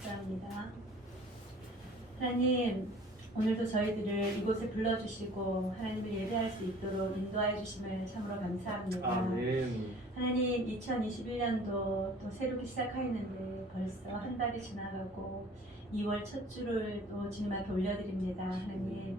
감사합니다. 하나님, 오늘도 저희들을 이곳에 불러주시고 하나님을 예배할 수 있도록 인도하여 주심을 참으로 감사합니다. 아멘. 하나님, 2021년도 또 새롭게 시작하였는데 벌써 한 달이 지나가고 2월 첫 주를 또 주님 앞에 올려드립니다. 하나님,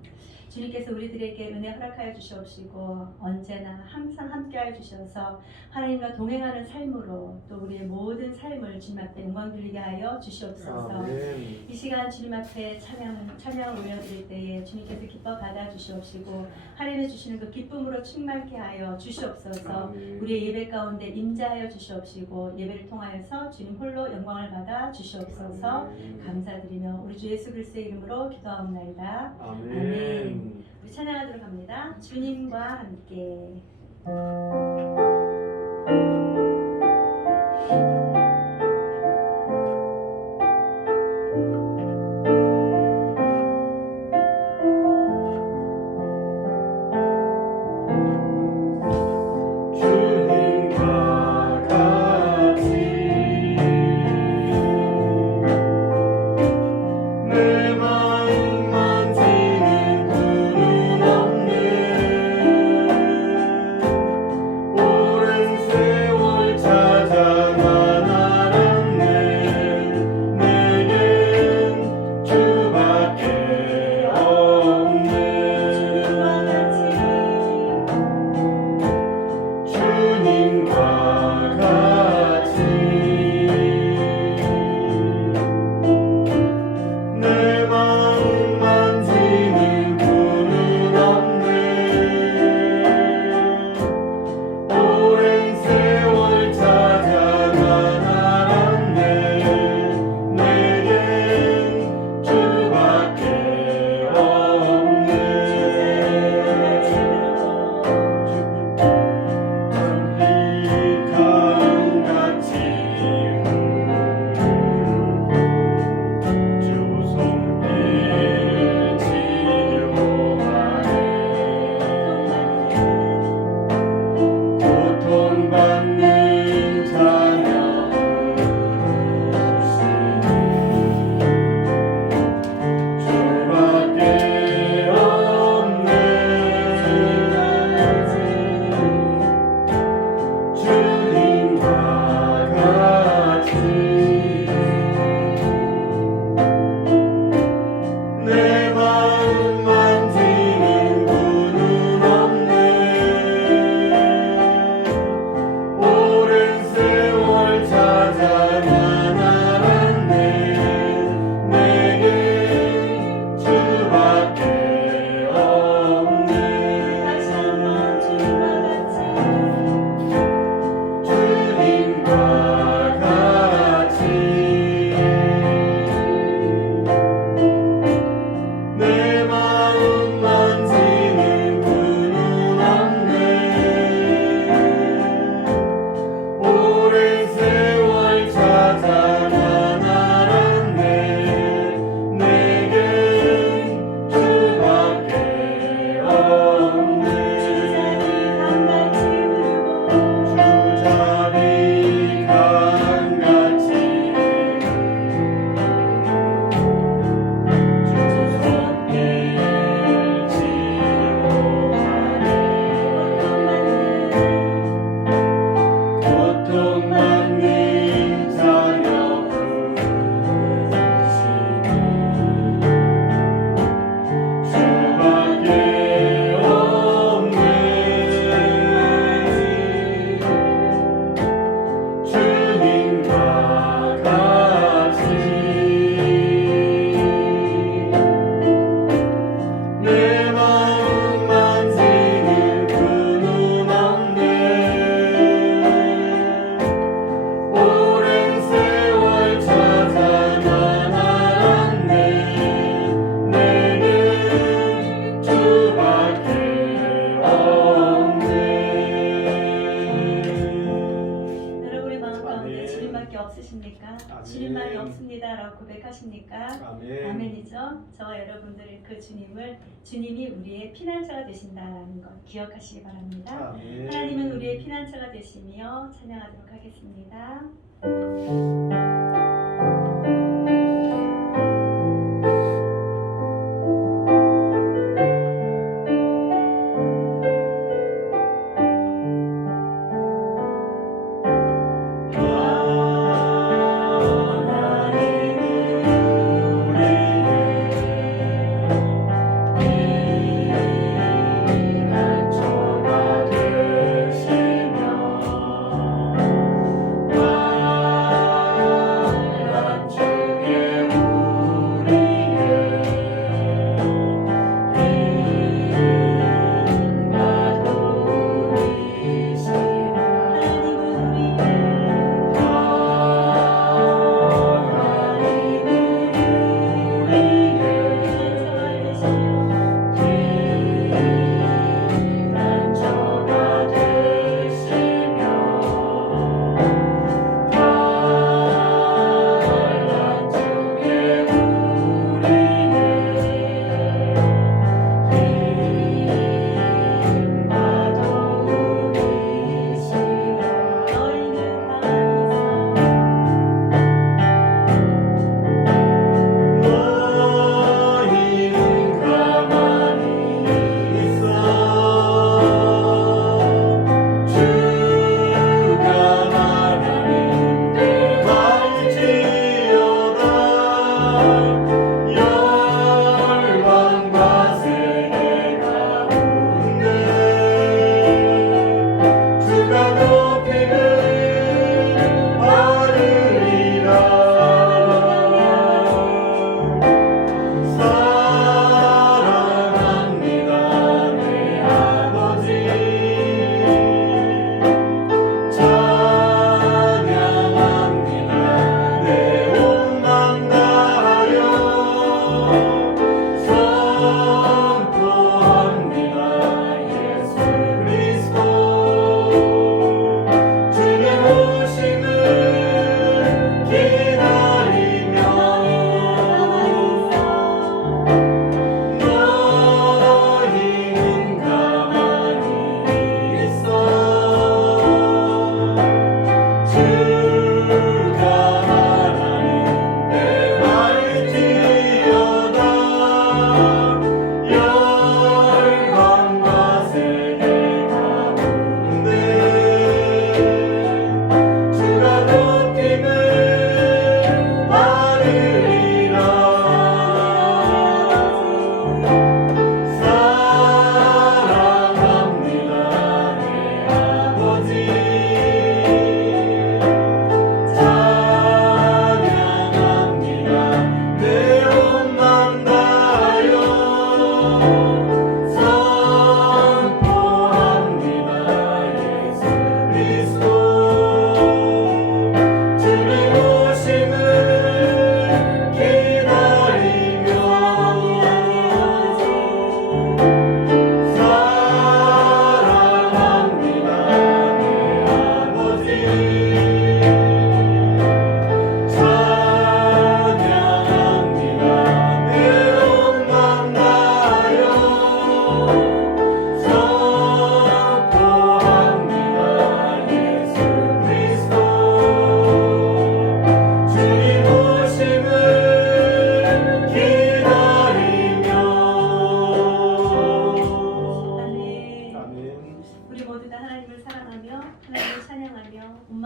주님께서 우리들에게 은혜 허락하여 주시옵시고 언제나 항상 함께하여 주셔서 하나님과 동행하는 삶으로 또 우리의 모든 삶을 주님 앞에 영광 돌리게 하여 주시옵소서. 아멘. 이 시간 주님 앞에 찬양을 올려드릴 때에 주님께서 기뻐 받아 주시옵시고 하나님이 주시는 그 기쁨으로 충만케 하여 주시옵소서. 아멘. 우리의 예배 가운데 임재하여 주시옵시고 예배를 통하여서 주님 홀로 영광을 받아 주시옵소서. 아멘. 감사드리며 우리 주 예수 그리스도의 이름으로 기도하옵나이다. 아멘. 아멘. 우리 찬양하도록 합니다. 주님과 함께. 주님과 같이 내 마음 만지는 분은 없네. 오랜 세월 찾아만 알았네. 내겐 주밖에 없네. 주님과 같이 내 마음 만지는 분은 없네. 오랜 세월 찾아만 알았네. 내겐 주밖에 없네. 강같이 주 손길 치료하네. 고통받는 자녀 주밖에 없네. 주님과 같이 내 마음 만지는 분은 없네. 오랜 세월 찾아만 알았네. 내게 주밖에 없네. 다시 한번 주님과 같이. 주님과 같이 내 마음 만지는 분은 없네. 오랜 세월 찾아만 알았네. 내겐 주밖에 없네. 주자비 강같이 주 손길 치료하네. 고통받는 자녀 부르시니 주밖에 없네. 주님과 같이 내 마음 만지는 분은 없네. 오랜 세월 찾아만 알았네. 내겐 주밖에 없네. 여러분 우리 마음 가운데 아멘. 주님밖에 없으십니까? 아멘. 주님만이 없습니다라고 고백하십니까? 아멘. 아멘이죠. 저와 여러분들 그 주님이 우리의 피난처가 되신다는 것 기억하시기 바랍니다. 아멘. 하나님은 우리의 피난처가 되시며 찬양하도록 하겠습니다.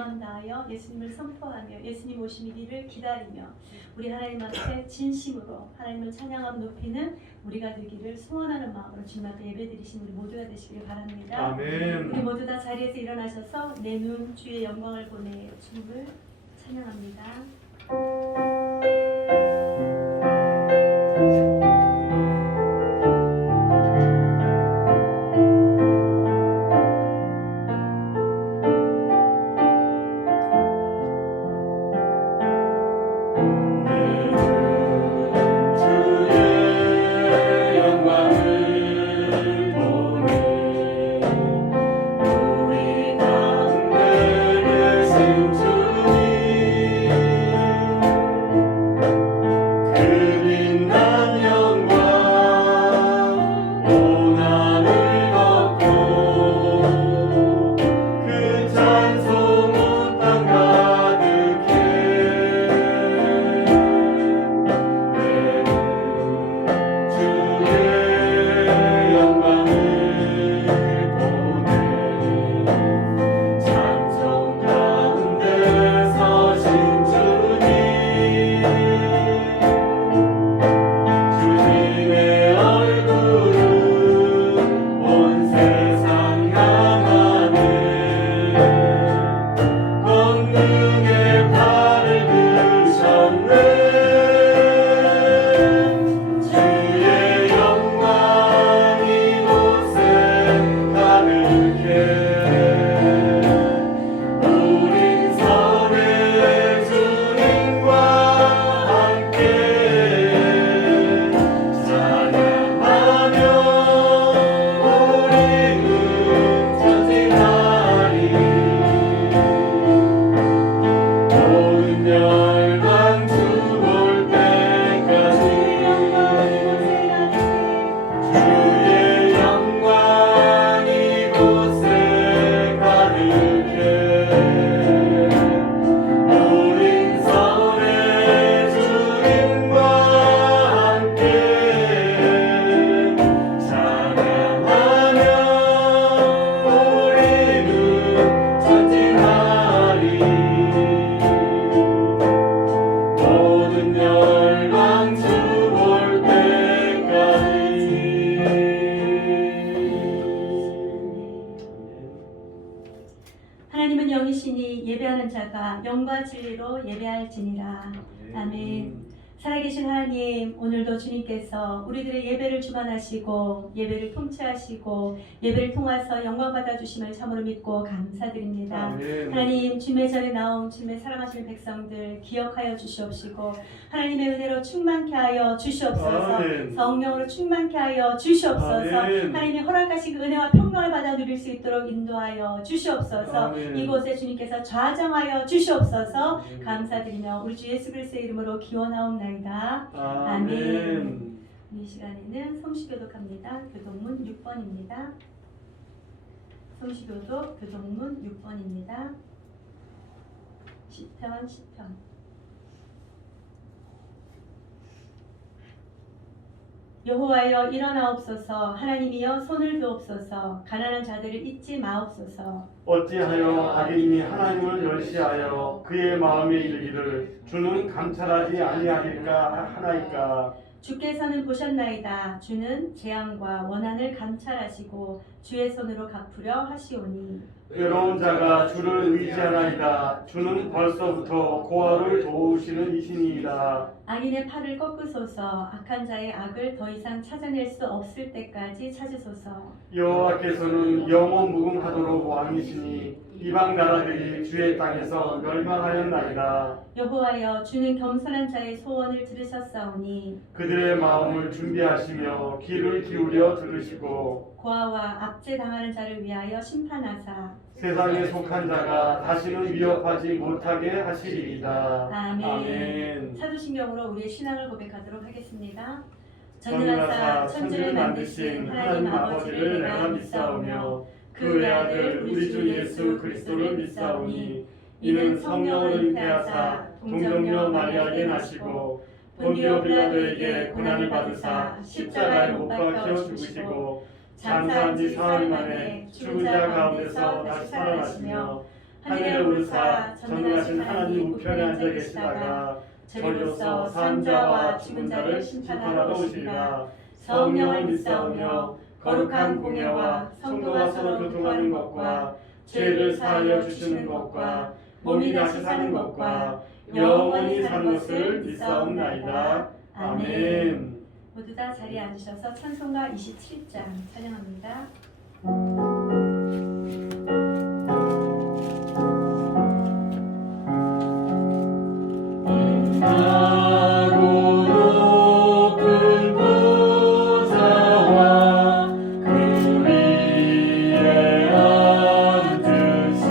마음 다하여 예수님을 선포하며 예수님 오시기를 기다리며 우리 하나님 앞에 진심으로 하나님을 찬양하고 높이는 우리가 되기를 소원하는 마음으로 주님 앞에 예배드리신 우리 모두가 되시길 바랍니다. 아멘. 우리 모두 다 자리에서 일어나셔서 내 눈 주의 영광을 보내 주님을 찬양합니다. 주의 영광을 보내 우리 가운데 계신 주님 그 빛난 영광 온 하늘 걷고 그 찬송 온 땅 가득해 주의 영광을 보내 찬송 가운데 서신 주님 주님의 얼굴은 온 세상 향하네 권능의 팔을 드셨네 주의 영광 이곳에 가득해 우린 선의 주님과 함께 찬양하며 우리는 전진하리 모든 열방 주 볼 때까지 주의 영광 이곳에 가득해 우린 선의 주님과 함께 찬양하며 우리는 전진하리 모든 열방 주 볼 때까지 하나님은 영이시니 예배하는 자가 영과 진리로 예배할지니라. 아멘. 살아계신 하나님, 오늘도 주님께서 우리들의 예배를 주관하시고 예배를 통치하시고 예배를 통해서 영광 받아주심을 참으로 믿고 감사드립니다. 아멘. 하나님, 주님의 전에 나온 주님의 사랑하시는 백성들 기억하여 주시옵시고 하나님의 은혜로 충만케 하여 주시옵소서. 아멘. 성령으로 충만케 하여 주시옵소서. 아멘. 하나님이 허락하신 그 은혜와 평강을 받아 누릴 수 있도록 인도하여 주시옵소서. 아멘. 이곳에 주님께서 좌정하여 주시옵소서. 감사드리며 우리 주 예수 그리스도의 이름으로 기원하옵나이다. 아멘. 이 시간에는 성시교독합니다. 교독문 6번입니다. 성시교독 교독문 6번입니다. 시편 여호와여 일어나옵소서. 하나님이여 손을 드옵소서. 가난한 자들을 잊지 마옵소서. 어찌하여 악인이 하나님을 멸시하여 그의 마음에 이르기를 주는 감찰하지 아니하리까 하나이까. 주께서는 보셨나이다. 주는 재앙과 원한을 감찰하시고 주의 손으로 갚으려 하시오니 외로운 자가 주를 의지하나이다. 주는 벌써부터 고아를 도우시는 이신이이다. 악인의 팔을 꺾으소서. 악한 자의 악을 더 이상 찾아낼 수 없을 때까지 찾으소서. 여호와께서는 영원 무궁하도록 왕이시니 이방 나라들이 주의 땅에서 멸망하였나이다. 여호와여 주는 겸손한 자의 소원을 들으셨사오니 그들의 마음을 준비하시며 귀를 기울여 들으시고 고아와 압제당하는 자를 위하여 심판하사 세상에 속한 자가 다시는 위협하지 못하게 하시리이다. 아멘. 사도신경으로 우리의 신앙을 고백하도록 하겠습니다. 전능하사 천지를 만드신 하나님 아버지를 내가 믿사오며 그 외아들 우리 주 예수 그리스도를 믿사오니 이는 성령을 잉태하사 동정녀 마리아에게 나시고 본디오 빌라도에게 고난을 받으사 십자가에 못 박혀 죽으시고 장사한 지 사흘 만에 죽은 자 가운데서 다시 살아나시며 하늘에 오르사 전능하신 하나님 우편에 앉아 계시다가 저리로서 산 자와 죽은 자를 심판하러 오시리라. 성령을 믿사오며 거룩한 공예와 성도가 서로 교통하는 것과 죄를 사하여 주시는 것과 몸이 다시 사는 것과 영원히 사는 것을 믿사옵나이다. 아멘. 모두 다 자리에 앉으셔서 찬송가 27장 찬양합니다. 나고 높은 보좌와 그 위에 앉으신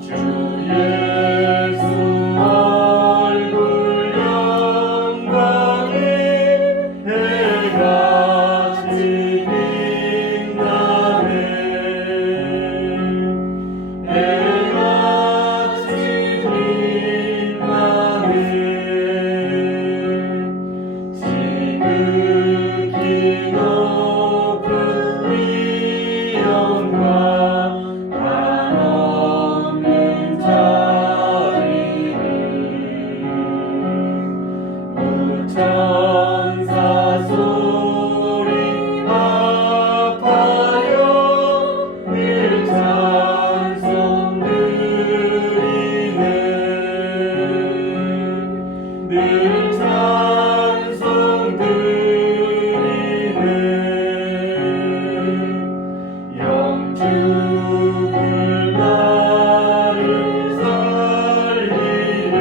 주 예수 얼굴 영광이 해같이 빛나네. 해같이 빛나네. 지극히 높은 위엄과 한없는 자비를 무천사 소리 합하여 늘 찬송 드리네. 늘 찬송 드리네. 영죽을 나를 살리려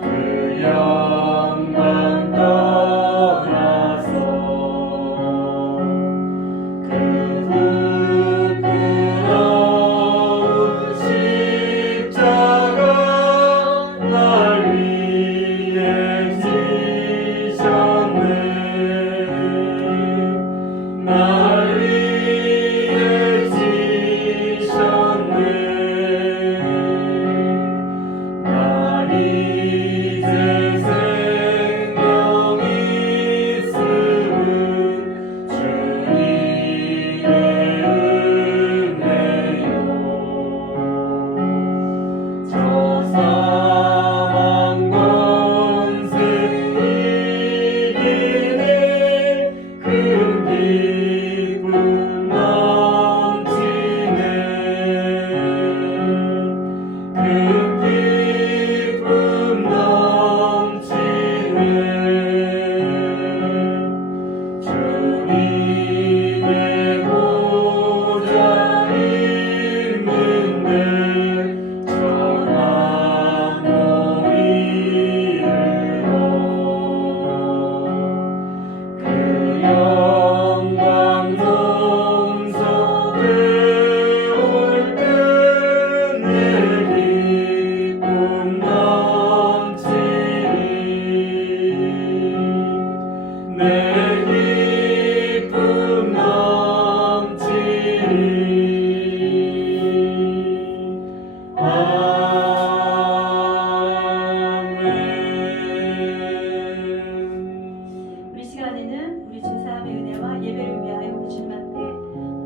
그 영광 떠나서 그 부끄러운 십자가 날 위해 지셨네. 날 위해 지셨네. 날 이제 생명이 있음은 주님의 은혜요. 저 사망 권세 이기는 그 기쁨 넘치네. 그 기쁨 넘치네. 주님의 보좌 있는데 전한 몸이 이르러 그 영광 동서 배울 때 내 기쁨 넘치리. 내 기쁨 넘치리. 아멘. 우리 시간에는 우리 주3의 은혜와 예배를 위하여 우리 주님 앞에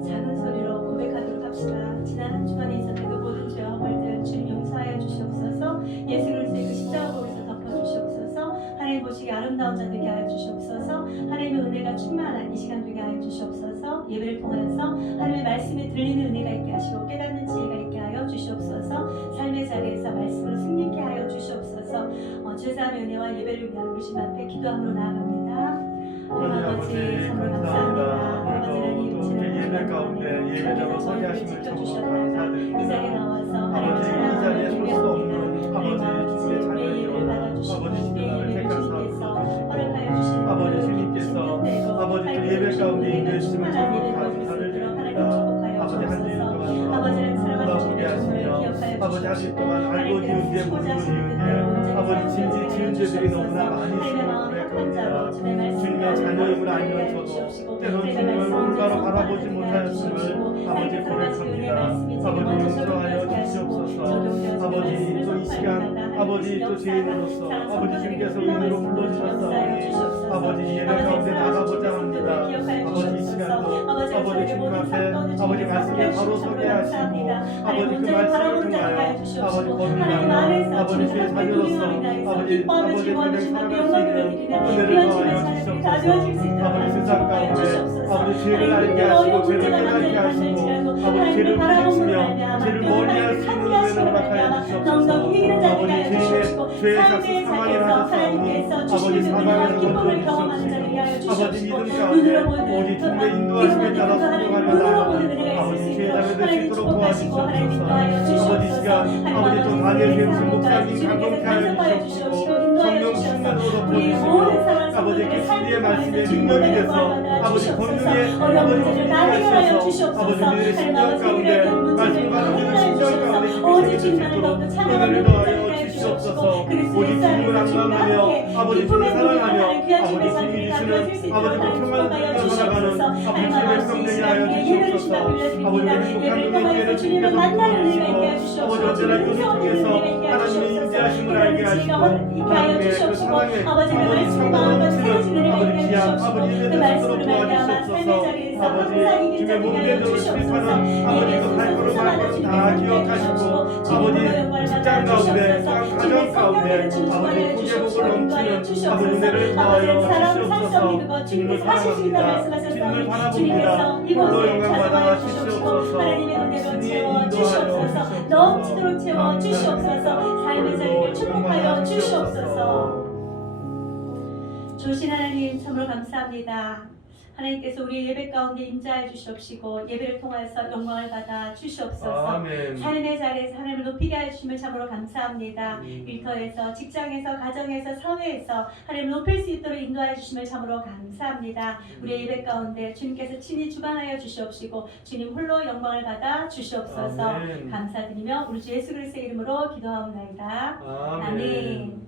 작은 소리로 고백하도록 합시다. 지난 한 주간에 있었던 그 모든 죄와 허물들 주님 용서하여 주시옵소서. 예수 그리스도의 그 십자가 보에서 덮어주시옵소서. 하나님 보시기에 아름다운 자 되게 하여 주시옵소서. 하나님의 은혜가 충만한 이 시간 되게 하여 주시옵소서. 예배를 통하여서 하나님의 말씀에 들리는 은혜가 있게 하시고 깨닫는 지혜가 있게 하여 주시옵소서. 삶의 자리에서 말씀으로 승리케 하여 주시옵소서. 주3의 은혜와 예배를 위하여 우리 주님 앞에 기도함으로 나아갑니다. 하나님 아버지 감사합니다. 오늘도 또 이렇게 예배 가운데 예배자로 서게 하심을 참으로 감사드립니다. 아버지 이 자리에 설 수 없는 아버지 주님의 자녀이요 아버지 주님을 택하사 아버지 주님께서 아버지 그 예배 가운데 있는 주님을 참으로 감사드립니다. 아버지 한 주일 동안 돌아보게 하시며 아버지 한 주일 동안 알고 지은 죄 모르고 지은 죄 아버지 지은 죄들이 너무나 많이 있음을 고백합니다. 주님의 자녀임을 알면서도 때론 주님을 눈가로 바라보지 못하였음을 아버지 고백합니다. 아버지 용서하여 주시옵소서. 주옵소서. 아버지 또 이 시간 아버지 또 죄인으로서 아버지 주께서 의인으로 불러주셨사오니 아버지 예배 가운데 나가보자 합니다. 아버지 이 시간도 아버지 주님 앞에 아버지 말씀에 바로 서게 하시고 아버지 그 말씀을 통하여 아버지 거듭나며 아버지 주의 자녀로서 아버지 그냥 살아갈 수 있는 은혜를 더하여 주시옵소서. 아버지 세상 가운데 아버지 죄를 알게 하시고 죄를 깨닫게 하시고 아버지 죄를 부딪히며 죄를 멀리할 수 있는 은혜를 허락하여 주시옵소서. 아버지 죄의 값은 사망이라 하셨사오니 아버지 사망에서 건져주시옵시고 아버지 믿음 가운데 오직 주님의 인도하심에 따라 순종하며 나아가 아버지 죄의 자녀 될 수 있도록 도와주시옵소서. 아버지 시간 아버지 또 다니엘 샘슨 목사님 감동케 하여 주시옵시고 성령 충만으로 덮어주시고 아버지 그 진리의 말씀에 능력이 돼서 아버지 권능에 아버지 힘이 하셔서 아버지 우리의 심령 가운데 말씀 받는 심령 가운데 깊이 새길 수 있도록 은혜를 더하여 주시옵소서. 오직 주님을 악망하며 아버지 주님을 사랑하며 아버지 주님이 주시는 아버지 그 평안을 누리며 살아가는 아버지 주의 백성 되게 하여 주시옵소서. 아버지 행복한 은혜를 주님께서 부어주시고 아버지 언제나 이것을 통해서 하나님의 임재하심을 알게 하시고 하나님의 그 사랑의 아버지 평강을 넘치는 아버지 귀한 아버지 예배를 스스로 도와주시옵소서. 아버지 주의 몸대로 실패하는 아버지 그 발걸음 발걸음 다 기억하시고 아버지 직장 가운데 가정 가운데 아버지 구제복을 넘치는 아버지 은혜를 더하여 주시옵소서. 주님을 사랑합니다. 주님을 바라봅니다. 홀로 영광 받아 주시옵소서. 주님 인도하여 넘치도록 채워 주시옵소서. 삶의 자리를 축복하여 주시옵소서. 조신 하나님 참으로 감사합니다. 하나님께서 우리 예배 가운데 임재하여 주시옵시고 예배를 통해서 영광을 받아 주시옵소서. 아멘. 삶의 자리에서 하나님을 높이게 하여 주심을 참으로 감사합니다. 일터에서 직장에서 가정에서 사회에서 하나님을 높일 수 있도록 인도하여 주심을 참으로 감사합니다. 우리의 예배 가운데 주님께서 친히 주관하여 주시옵시고 주님 홀로 영광을 받아 주시옵소서. 아멘. 감사드리며 우리 주 예수 그리스도의 이름으로 기도하옵나이다. 아멘.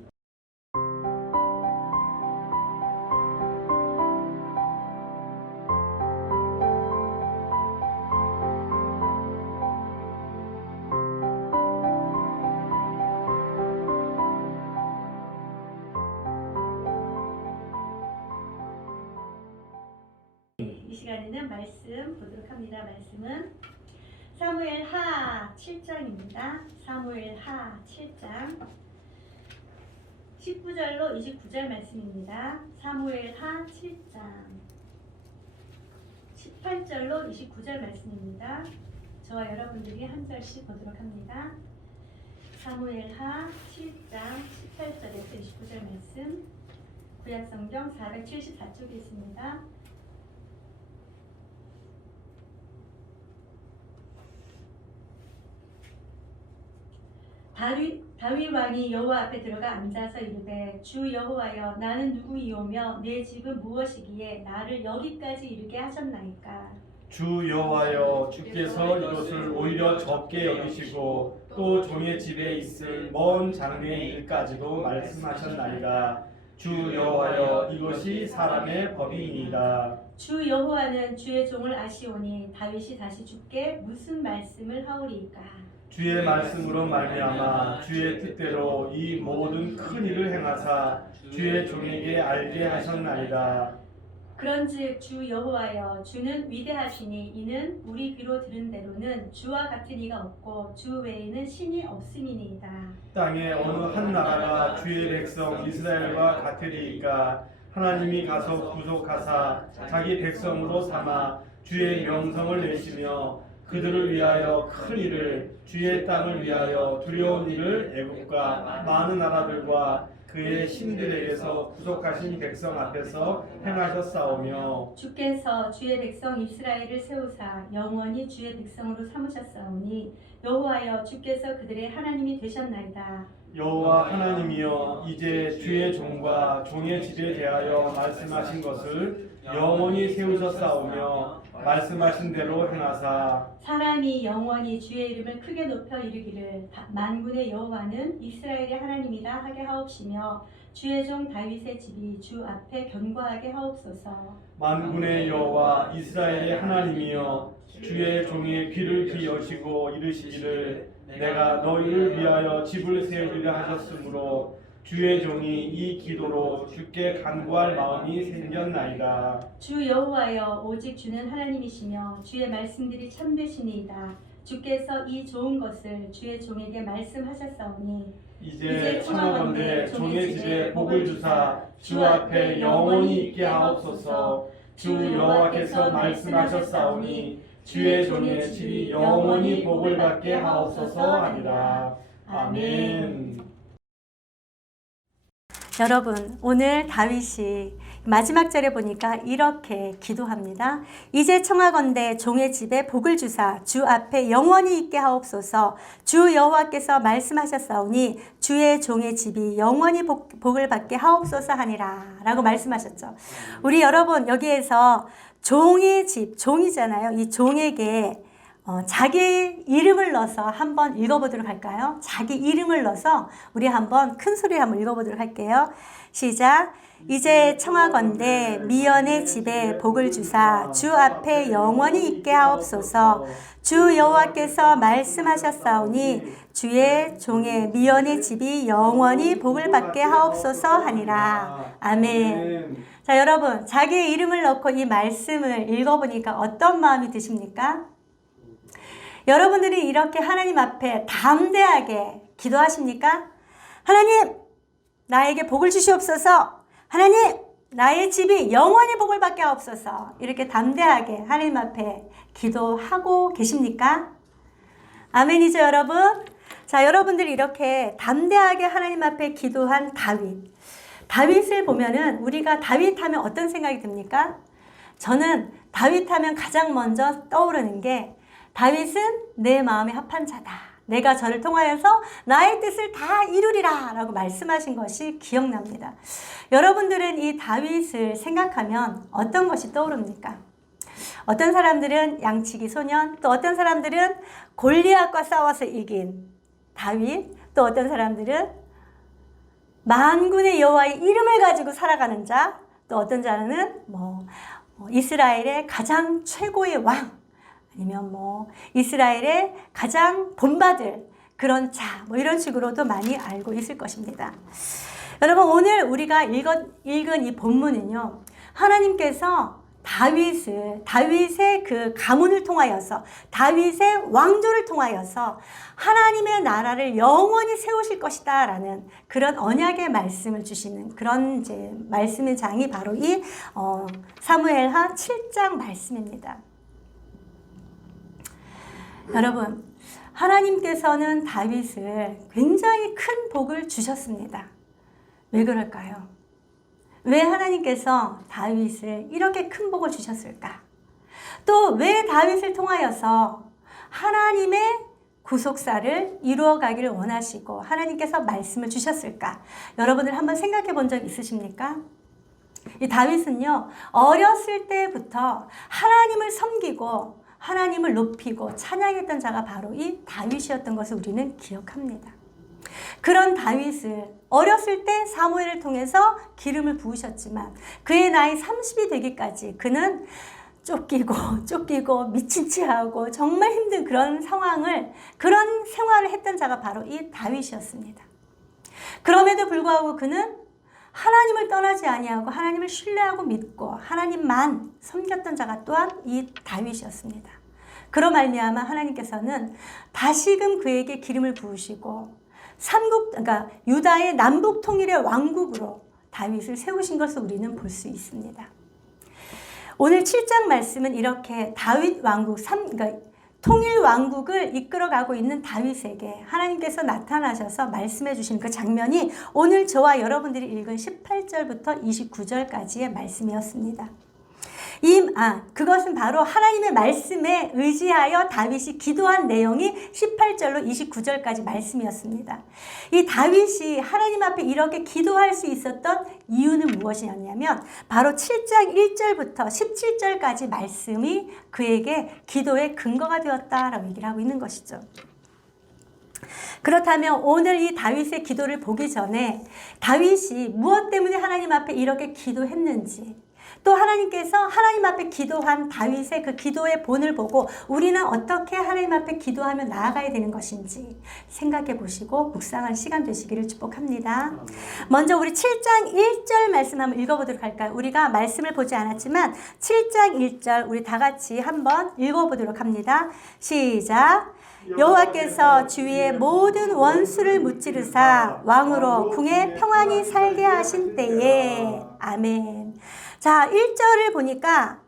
이 시간에는 말씀 보도록 합니다. 말씀은 사무엘 하 7장입니다. 사무엘 하 7장 19절로 29절 말씀입니다. 사무엘 하 7장 18절로 29절 말씀입니다. 저와 여러분들이 한 절씩 보도록 합니다. 사무엘 하 7장 18절에서 29절 말씀, 구약성경 474쪽에 있습니다. 다윗 왕이 여호와 앞에 들어가 앉아서 이르되 주 여호와여 나는 누구이오며 내 집은 무엇이기에 나를 여기까지 이르게 하셨나이까. 주 여호와여 주께서 이것을 오히려 적게 여기시고 또 종의 집에 있을 먼 장래의 일까지도 말씀하셨나이다. 주 여호와여 이것이 사람의 법이니이다. 주 여호와는 주의 종을 아시오니 다윗이 다시 주께 무슨 말씀을 하오리이까. 주의 말씀으로 말미암아 주의 뜻대로 이 모든 큰 일을 행하사 주의 종에게 알게 하셨나이다. 그런즉 주 여호와여 주는 위대하시니 이는 우리 귀로 들은 대로는 주와 같은 이가 없고 주 외에는 신이 없음이니이다. 땅에 어느 한 나라가 주의 백성 이스라엘과 같으리이까. 하나님이 가서 구속하사 자기 백성으로 삼아 주의 명성을 내시며 그들을 위하여 큰 일을 주의 땅을 위하여 두려운 일을 애국과 많은 나라들과 그의 신들에게서 구속하신 백성 앞에서 행하셨사오며 주께서 주의 백성 이스라엘을 세우사 영원히 주의 백성으로 삼으셨사오니 여호와여 주께서 그들의 하나님이 되셨나이다. 여호와 하나님이여 이제 주의 종과 종의 집에 대하여 말씀하신 것을 영원히 세우셨사오며 말씀하신 대로 행하사 사람이 영원히 주의 이름을 크게 높여 이르기를 만군의 여호와는 이스라엘의 하나님이라 하게 하옵시며 주의 종 다윗의 집이 주 앞에 견고하게 하옵소서. 만군의 여호와 이스라엘의 하나님이여 주의 종의 귀를 기여시고 이르시기를 내가 너희를 위하여 집을 세우리라 하셨으므로 주의 종이 이 기도로 주께 간구할 마음이 생겼나이다. 주 여호와여 오직 주는 하나님이시며 주의 말씀들이 참되시니이다. 주께서 이 좋은 것을 주의 종에게 말씀하셨사오니 이제 청하건대 종의 집에 복을 주사 주 앞에 영원히 있게 하옵소서. 주 여호와께서 말씀하셨사오니 주의 종의 집이 영원히 복을 받게 하옵소서 하니라. 아멘. 여러분, 오늘 다윗이 마지막 절에 보니까 이렇게 기도합니다. 이제 청하건대 종의 집에 복을 주사 주 앞에 영원히 있게 하옵소서. 주 여호와께서 말씀하셨사오니 주의 종의 집이 영원히 복을 받게 하옵소서 하니라 라고 말씀하셨죠. 우리 여러분, 여기에서 종의 집, 종이잖아요. 이 종에게 자기 이름을 넣어서 한번 읽어보도록 할까요? 자기 이름을 넣어서 우리 한번 큰 소리로 한번 읽어보도록 할게요. 시작. 이제 청하건대 미연의 집에 복을 주사 주 앞에 영원히 있게 하옵소서. 주 여호와께서 말씀하셨사오니 주의 종의 미연의 집이 영원히 복을 받게 하옵소서 하니라. 아멘. 자, 여러분, 자기의 이름을 넣고 이 말씀을 읽어보니까 어떤 마음이 드십니까? 여러분들이 이렇게 하나님 앞에 담대하게 기도하십니까? 하나님, 나에게 복을 주시옵소서. 하나님, 나의 집이 영원히 복을 받게 하옵소서. 이렇게 담대하게 하나님 앞에 기도하고 계십니까? 아멘이죠, 여러분? 자, 여러분들이 이렇게 담대하게 하나님 앞에 기도한 다윗을 보면은 우리가 다윗 하면 어떤 생각이 듭니까? 저는 다윗 하면 가장 먼저 떠오르는 게 다윗은 내 마음에 합한 자다. 내가 저를 통하여서 나의 뜻을 다 이루리라 라고 말씀하신 것이 기억납니다. 여러분들은 이 다윗을 생각하면 어떤 것이 떠오릅니까? 어떤 사람들은 양치기 소년, 또 어떤 사람들은 골리앗과 싸워서 이긴 다윗, 또 어떤 사람들은 만군의 여호와의 이름을 가지고 살아가는 자, 또 어떤 자는 이스라엘의 가장 최고의 왕, 아니면 이스라엘의 가장 본받을 그런 자, 이런 식으로도 많이 알고 있을 것입니다. 여러분, 오늘 우리가 읽은 이 본문은요, 하나님께서 다윗의 그 가문을 통하여서, 다윗의 왕조를 통하여서 하나님의 나라를 영원히 세우실 것이다 라는 그런 언약의 말씀을 주시는 그런 이제 말씀의 장이 바로 이 사무엘하 7장 말씀입니다. 여러분, 하나님께서는 다윗을 굉장히 큰 복을 주셨습니다. 왜 그럴까요? 왜 하나님께서 다윗을 이렇게 큰 복을 주셨을까? 또 왜 다윗을 통하여서 하나님의 구속사를 이루어가기를 원하시고 하나님께서 말씀을 주셨을까? 여러분들 한번 생각해 본 적 있으십니까? 이 다윗은요, 어렸을 때부터 하나님을 섬기고 하나님을 높이고 찬양했던 자가 바로 이 다윗이었던 것을 우리는 기억합니다. 그런 다윗을 어렸을 때 사무엘을 통해서 기름을 부으셨지만 그의 나이 30이 되기까지 그는 쫓기고 미친 체하고 정말 힘든 그런 생활을 했던 자가 바로 이 다윗이었습니다. 그럼에도 불구하고 그는 하나님을 떠나지 아니하고 하나님을 신뢰하고 믿고 하나님만 섬겼던 자가 또한 이 다윗이었습니다. 그로 말미암아 하나님께서는 다시금 그에게 기름을 부으시고 그러니까 유다의 남북 통일의 왕국으로 다윗을 세우신 것을 우리는 볼 수 있습니다. 오늘 7장 말씀은 이렇게 다윗 왕국, 그러니까 통일 왕국을 이끌어가고 있는 다윗에게 하나님께서 나타나셔서 말씀해 주신 그 장면이 오늘 저와 여러분들이 읽은 18절부터 29절까지의 말씀이었습니다. 그것은 바로 하나님의 말씀에 의지하여 다윗이 기도한 내용이 18절로 29절까지 말씀이었습니다. 이 다윗이 하나님 앞에 이렇게 기도할 수 있었던 이유는 무엇이었냐면 바로 7장 1절부터 17절까지 말씀이 그에게 기도의 근거가 되었다라고 얘기를 하고 있는 것이죠. 그렇다면 오늘 이 다윗의 기도를 보기 전에 다윗이 무엇 때문에 하나님 앞에 이렇게 기도했는지, 또 하나님께서 하나님 앞에 기도한 다윗의 그 기도의 본을 보고 우리는 어떻게 하나님 앞에 기도하며 나아가야 되는 것인지 생각해 보시고 묵상할 시간 되시기를 축복합니다. 먼저 우리 7장 1절 말씀 한번 읽어보도록 할까요? 우리가 말씀을 보지 않았지만 7장 1절 우리 다 같이 한번 읽어보도록 합니다. 시작. 여호와께서 주위의 모든 원수를 무찌르사 왕으로 궁에 평안히 살게 하신 때에. 아멘. 자, 1절을 보니까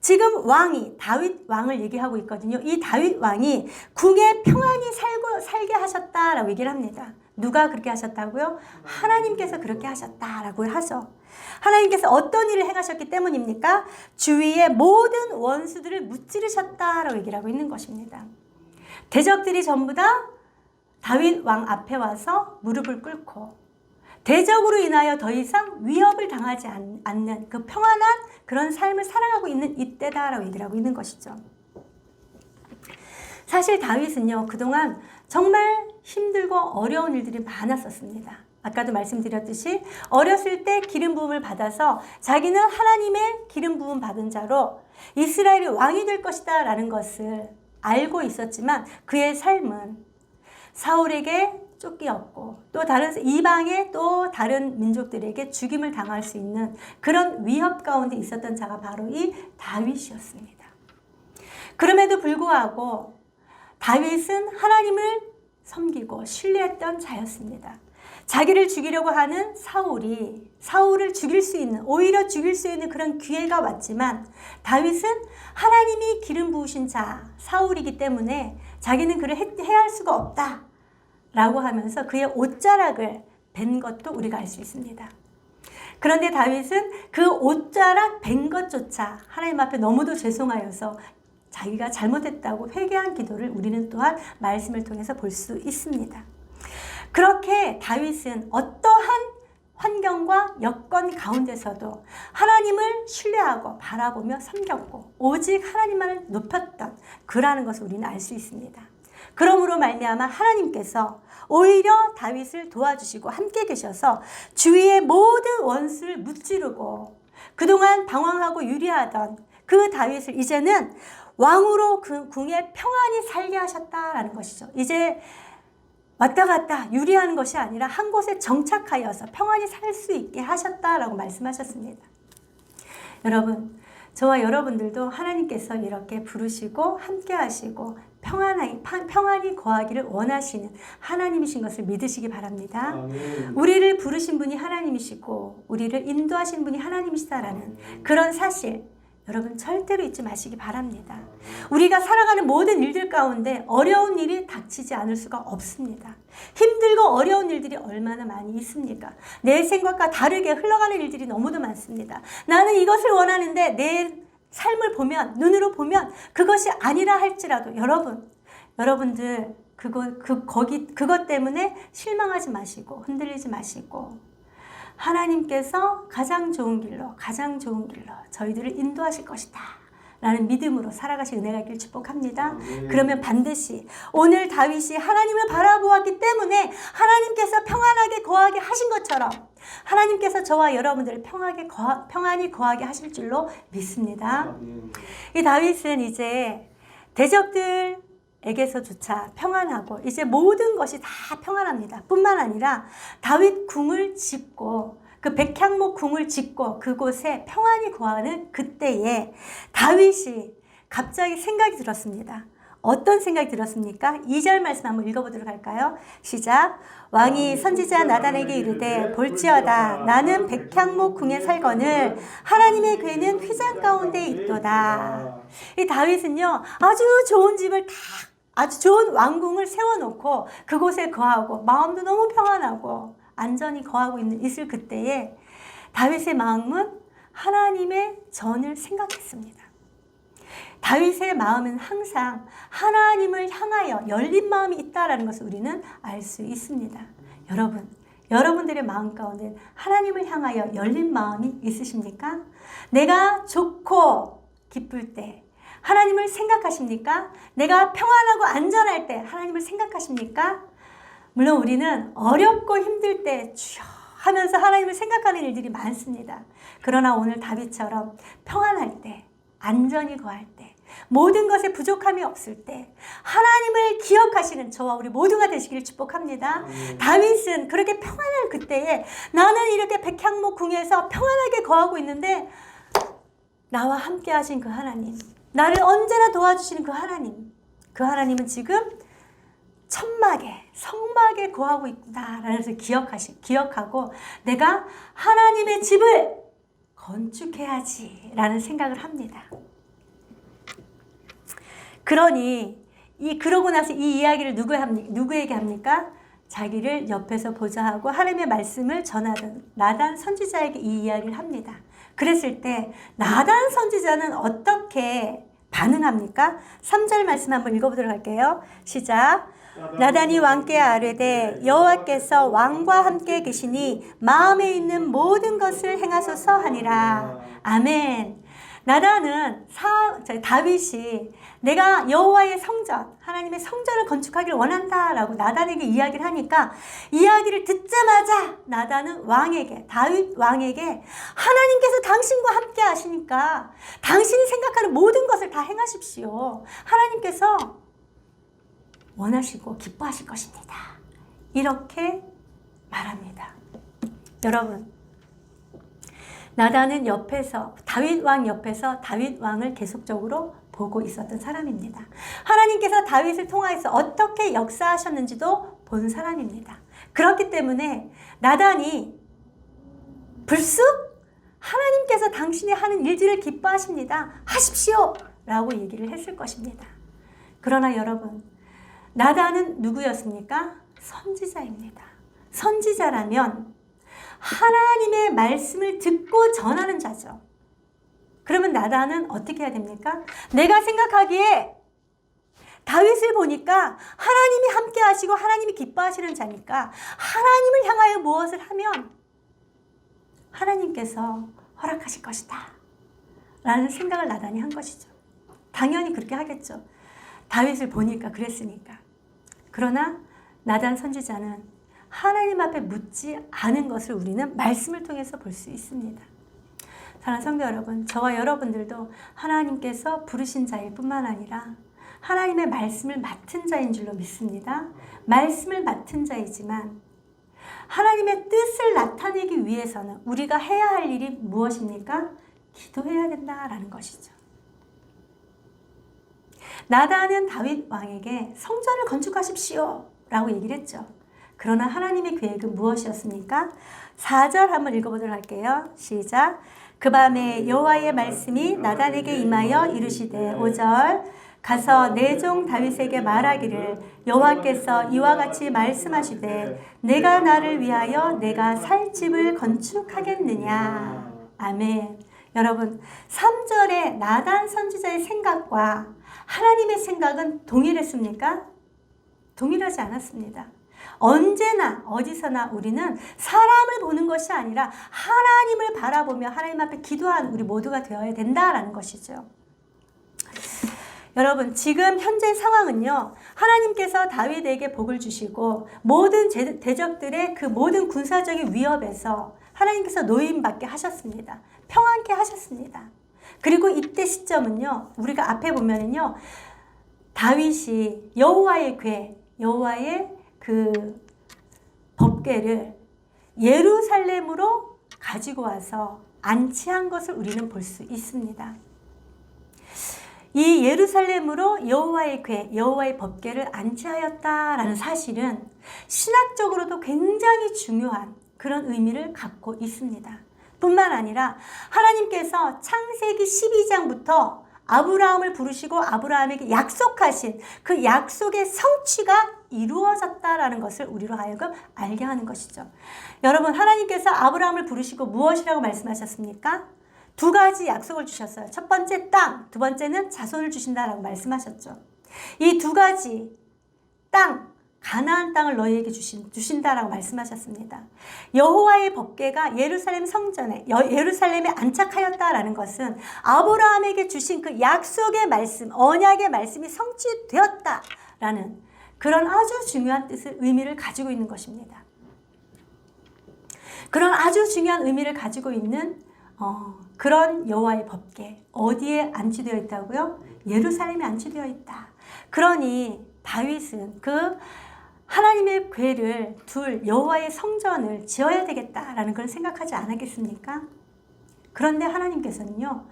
지금 왕이 다윗 왕을 얘기하고 있거든요. 이 다윗 왕이 궁에 평안히 살게 하셨다라고 얘기를 합니다. 누가 그렇게 하셨다고요? 하나님께서 그렇게 하셨다라고 하죠. 하나님께서 어떤 일을 행하셨기 때문입니까? 주위의 모든 원수들을 무찌르셨다라고 얘기를 하고 있는 것입니다. 대적들이 전부 다 다윗 왕 앞에 와서 무릎을 꿇고 대적으로 인하여 더 이상 위협을 당하지 않는 그 평안한 그런 삶을 살아가고 있는 이때다라고 얘기를 하고 있는 것이죠. 사실 다윗은요, 그동안 정말 힘들고 어려운 일들이 많았었습니다. 아까도 말씀드렸듯이 어렸을 때 기름 부음을 받아서 자기는 하나님의 기름 부음 받은 자로 이스라엘의 왕이 될 것이다 라는 것을 알고 있었지만 그의 삶은 사울에게 쫓기었고 또 다른 이방의 또 다른 민족들에게 죽임을 당할 수 있는 그런 위협 가운데 있었던 자가 바로 이 다윗이었습니다. 그럼에도 불구하고 다윗은 하나님을 섬기고 신뢰했던 자였습니다. 자기를 죽이려고 하는 사울을 죽일 수 있는, 오히려 죽일 수 있는 그런 기회가 왔지만 다윗은 하나님이 기름 부으신 자 사울이기 때문에 자기는 그를 해할 수가 없다 라고 하면서 그의 옷자락을 벤 것도 우리가 알 수 있습니다. 그런데 다윗은 그 옷자락 벤 것조차 하나님 앞에 너무도 죄송하여서 자기가 잘못했다고 회개한 기도를 우리는 또한 말씀을 통해서 볼 수 있습니다. 그렇게 다윗은 어떠한 환경과 여건 가운데서도 하나님을 신뢰하고 바라보며 섬겼고 오직 하나님만을 높였던 그라는 것을 우리는 알 수 있습니다. 그러므로 말미암아 하나님께서 오히려 다윗을 도와주시고 함께 계셔서 주위의 모든 원수를 무찌르고 그동안 방황하고 유리하던 그 다윗을 이제는 왕으로 그 궁에 평안히 살게 하셨다라는 것이죠. 이제 왔다 갔다 유리하는 것이 아니라 한 곳에 정착하여서 평안히 살 수 있게 하셨다라고 말씀하셨습니다. 여러분, 저와 여러분들도 하나님께서 이렇게 부르시고 함께 하시고 평안히 거하기를 원하시는 하나님이신 것을 믿으시기 바랍니다. 아멘. 우리를 부르신 분이 하나님이시고 우리를 인도하신 분이 하나님이시다라는 그런 사실 여러분 절대로 잊지 마시기 바랍니다. 우리가 살아가는 모든 일들 가운데 어려운 일이 닥치지 않을 수가 없습니다. 힘들고 어려운 일들이 얼마나 많이 있습니까? 내 생각과 다르게 흘러가는 일들이 너무도 많습니다. 나는 이것을 원하는데 내 삶을 보면, 눈으로 보면 그것이 아니라 할지라도 여러분들 그것 때문에 실망하지 마시고 흔들리지 마시고 하나님께서 가장 좋은 길로 저희들을 인도하실 것이다 라는 믿음으로 살아가실 은혜가 있길 축복합니다. 그러면 반드시 오늘 다윗이 하나님을 바라보았기 때문에 하나님께서 평안하게 거하게 하신 것처럼 하나님께서 저와 여러분들을 평안히 거하게 하실 줄로 믿습니다. 이 다윗은 이제 대적들에게서조차 평안하고 이제 모든 것이 다 평안합니다. 뿐만 아니라 다윗 궁을 짓고 그 백향목 궁을 짓고 그곳에 평안히 거하는 그때에 다윗이 갑자기 생각이 들었습니다. 어떤 생각이 들었습니까? 2절 말씀 한번 읽어보도록 할까요? 시작. 왕이 선지자 나단에게 이르되 볼지어다 나는 백향목 궁에 살거늘 하나님의 궤는 휘장 가운데 있도다. 이 다윗은요 아주 좋은 집을 아주 좋은 왕궁을 세워놓고 그곳에 거하고 마음도 너무 평안하고 안전히 거하고 있을 그때에 다윗의 마음은 하나님의 전을 생각했습니다. 다윗의 마음은 항상 하나님을 향하여 열린 마음이 있다라는 것을 우리는 알 수 있습니다. 여러분들의 마음 가운데 하나님을 향하여 열린 마음이 있으십니까? 내가 좋고 기쁠 때 하나님을 생각하십니까? 내가 평안하고 안전할 때 하나님을 생각하십니까? 물론 우리는 어렵고 힘들 때 주여 하면서 하나님을 생각하는 일들이 많습니다. 그러나 오늘 다윗처럼 평안할 때, 안전히 거할 때, 모든 것에 부족함이 없을 때 하나님을 기억하시는 저와 우리 모두가 되시기를 축복합니다. 다윗은 그렇게 평안할 그때에 나는 이렇게 백향목 궁에서 평안하게 거하고 있는데 나와 함께 하신 그 하나님, 나를 언제나 도와주시는 그 하나님은 지금 천막에 성막에 거하고 있다라는 것을 기억하고 내가 하나님의 집을 건축해야지라는 생각을 합니다. 그러고 나서 이 이야기를 누구에게 합니까? 자기를 옆에서 보좌하고 하나님의 말씀을 전하던 나단 선지자에게 이 이야기를 합니다. 그랬을 때 나단 선지자는 어떻게 반응합니까? 3절 말씀 한번 읽어보도록 할게요. 시작. 나단이 왕께 아뢰되 여호와께서 왕과 함께 계시니 마음에 있는 모든 것을 행하소서 하니라. 아멘. 나단은 다윗이 내가 여호와의 성전, 하나님의 성전을 건축하기를 원한다라고 나단에게 이야기를 하니까 이야기를 듣자마자 나단은 다윗 왕에게 하나님께서 당신과 함께 하시니까 당신이 생각하는 모든 것을 다 행하십시오. 하나님께서 원하시고 기뻐하실 것입니다. 이렇게 말합니다. 여러분, 나단은 다윗 왕 옆에서 다윗 왕을 계속적으로 보고 있었던 사람입니다. 하나님께서 다윗을 통하여서 어떻게 역사하셨는지도 본 사람입니다. 그렇기 때문에 나단이 불쑥 하나님께서 당신이 하는 일들을 기뻐하십니다. 하십시오! 라고 얘기를 했을 것입니다. 그러나 여러분, 나단은 누구였습니까? 선지자입니다. 선지자라면 하나님의 말씀을 듣고 전하는 자죠. 그러면 나단은 어떻게 해야 됩니까? 내가 생각하기에 다윗을 보니까 하나님이 함께 하시고 하나님이 기뻐하시는 자니까 하나님을 향하여 무엇을 하면 하나님께서 허락하실 것이다 라는 생각을 나단이 한 것이죠. 당연히 그렇게 하겠죠. 다윗을 보니까 그랬으니까. 그러나 나단 선지자는 하나님 앞에 묻지 않은 것을 우리는 말씀을 통해서 볼 수 있습니다. 사랑하는 성도 여러분, 저와 여러분들도 하나님께서 부르신 자일 뿐만 아니라 하나님의 말씀을 맡은 자인 줄로 믿습니다. 말씀을 맡은 자이지만 하나님의 뜻을 나타내기 위해서는 우리가 해야 할 일이 무엇입니까? 기도해야 된다라는 것이죠. 나단은 다윗 왕에게 성전을 건축하십시오 라고 얘기를 했죠. 그러나 하나님의 계획은 무엇이었습니까? 4절 한번 읽어보도록 할게요. 시작. 그 밤에 여호와의 말씀이 나단에게 임하여 이르시되 5절 가서 내 종 다윗에게 말하기를 여호와께서 이와 같이 말씀하시되 내가 나를 위하여 내가 살 집을 건축하겠느냐. 아멘. 여러분, 3절에 나단 선지자의 생각과 하나님의 생각은 동일했습니까? 동일하지 않았습니다. 언제나 어디서나 우리는 사람을 보는 것이 아니라 하나님을 바라보며 하나님 앞에 기도하는 우리 모두가 되어야 된다라는 것이죠. 여러분, 지금 현재 상황은요, 하나님께서 다윗에게 복을 주시고 모든 대적들의 그 모든 군사적인 위협에서 하나님께서 노임받게 하셨습니다. 평안케 하셨습니다. 그리고 이때 시점은요, 우리가 앞에 보면은요, 다윗이 여호와의 그 법궤를 예루살렘으로 가지고 와서 안치한 것을 우리는 볼 수 있습니다. 이 예루살렘으로 여호와의 법궤를 안치하였다라는 사실은 신학적으로도 굉장히 중요한 그런 의미를 갖고 있습니다. 뿐만 아니라 하나님께서 창세기 12장부터 아브라함을 부르시고 아브라함에게 약속하신 그 약속의 성취가 이루어졌다라는 것을 우리로 하여금 알게 하는 것이죠. 여러분, 하나님께서 아브라함을 부르시고 무엇이라고 말씀하셨습니까? 2가지 약속을 주셨어요. 첫 번째 땅, 두 번째는 자손을 주신다라고 말씀하셨죠. 이 2가지 땅, 가나안 땅을 너희에게 주신다라고 말씀하셨습니다. 여호와의 법궤가 예루살렘 성전에 예루살렘에 안착하였다라는 것은 아브라함에게 주신 그 약속의 말씀, 언약의 말씀이 성취되었다라는 그런 아주 중요한 뜻을 의미를 가지고 있는 것입니다. 그런 아주 중요한 의미를 가지고 있는 그런 여호와의 법궤 어디에 안치되어 있다고요? 예루살렘에 안치되어 있다. 그러니 다윗은 그 하나님의 궤를 둘 여호와의 성전을 지어야 되겠다라는 걸 생각하지 않았겠습니까? 그런데 하나님께서는요,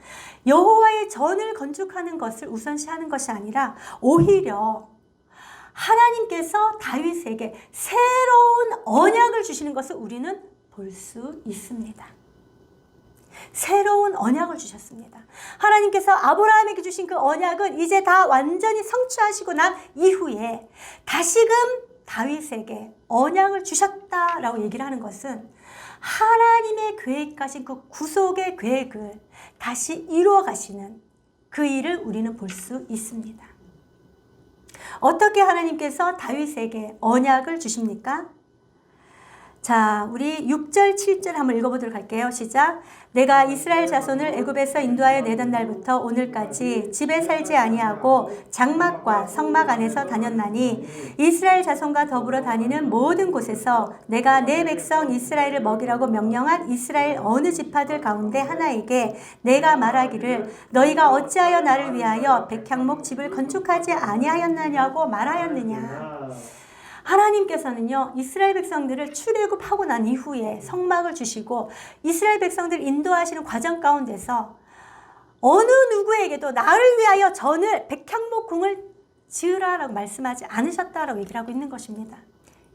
여호와의 전을 건축하는 것을 우선시하는 것이 아니라 오히려 하나님께서 다윗에게 새로운 언약을 주시는 것을 우리는 볼 수 있습니다. 새로운 언약을 주셨습니다. 하나님께서 아브라함에게 주신 그 언약은 이제 다 완전히 성취하시고 난 이후에 다시금 다윗에게 언약을 주셨다라고 얘기를 하는 것은 하나님의 계획하신 그 구속의 계획을 다시 이루어 가시는 그 일을 우리는 볼 수 있습니다. 어떻게 하나님께서 다윗에게 언약을 주십니까? 자, 우리 6절, 7절 한번 읽어보도록 할게요. 시작. 내가 이스라엘 자손을 애굽에서 인도하여 내던 날부터 오늘까지 집에 살지 아니하고 장막과 성막 안에서 다녔나니 이스라엘 자손과 더불어 다니는 모든 곳에서 내가 내 백성 이스라엘을 먹이라고 명령한 이스라엘 어느 지파들 가운데 하나에게 내가 말하기를 너희가 어찌하여 나를 위하여 백향목 집을 건축하지 아니하였느냐고 말하였느냐. 하나님께서는요, 이스라엘 백성들을 출애굽하고 난 이후에 성막을 주시고 이스라엘 백성들을 인도하시는 과정 가운데서 어느 누구에게도 나를 위하여 전을 백향목궁을 지으라라고 말씀하지 않으셨다라고 얘기를 하고 있는 것입니다.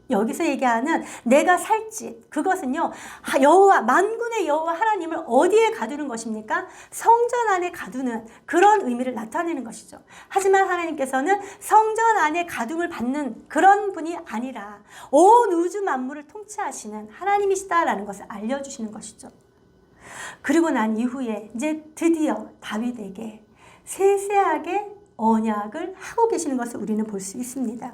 여기서 얘기하는 내가 살 집, 그것은요, 여호와, 만군의 여호와 하나님을 어디에 가두는 것입니까? 성전 안에 가두는 그런 의미를 나타내는 것이죠. 하지만 하나님께서는 성전 안에 가둠을 받는 그런 분이 아니라 온 우주 만물을 통치하시는 하나님이시다라는 것을 알려주시는 것이죠. 그리고 난 이후에 이제 드디어 다윗에게 세세하게 언약을 하고 계시는 것을 우리는 볼 수 있습니다.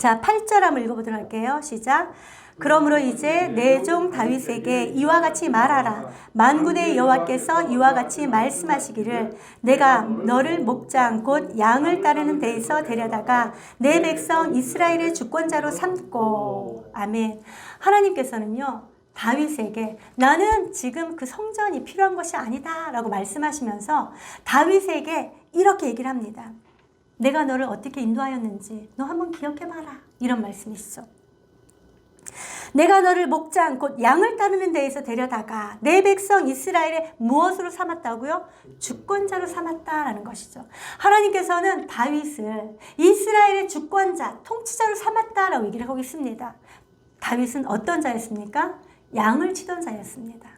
자, 8절 한번 읽어보도록 할게요. 시작. 그러므로 이제 내 종 다윗에게 이와 같이 말하라. 만군의 여호와께서 이와 같이 말씀하시기를 내가 너를 목장 곧 양을 따르는 데에서 데려다가 내 백성 이스라엘의 주권자로 삼고. 아멘. 하나님께서는요, 다윗에게 나는 지금 그 성전이 필요한 것이 아니다 라고 말씀하시면서 다윗에게 이렇게 얘기를 합니다. 내가 너를 어떻게 인도하였는지 너 한번 기억해봐라. 이런 말씀이시죠. 내가 너를 목장 곧 양을 따르는 데에서 데려다가 내 백성 이스라엘의 무엇으로 삼았다고요? 주권자로 삼았다라는 것이죠. 하나님께서는 다윗을 이스라엘의 주권자, 통치자로 삼았다라고 얘기를 하고 있습니다. 다윗은 어떤 자였습니까? 양을 치던 자였습니다.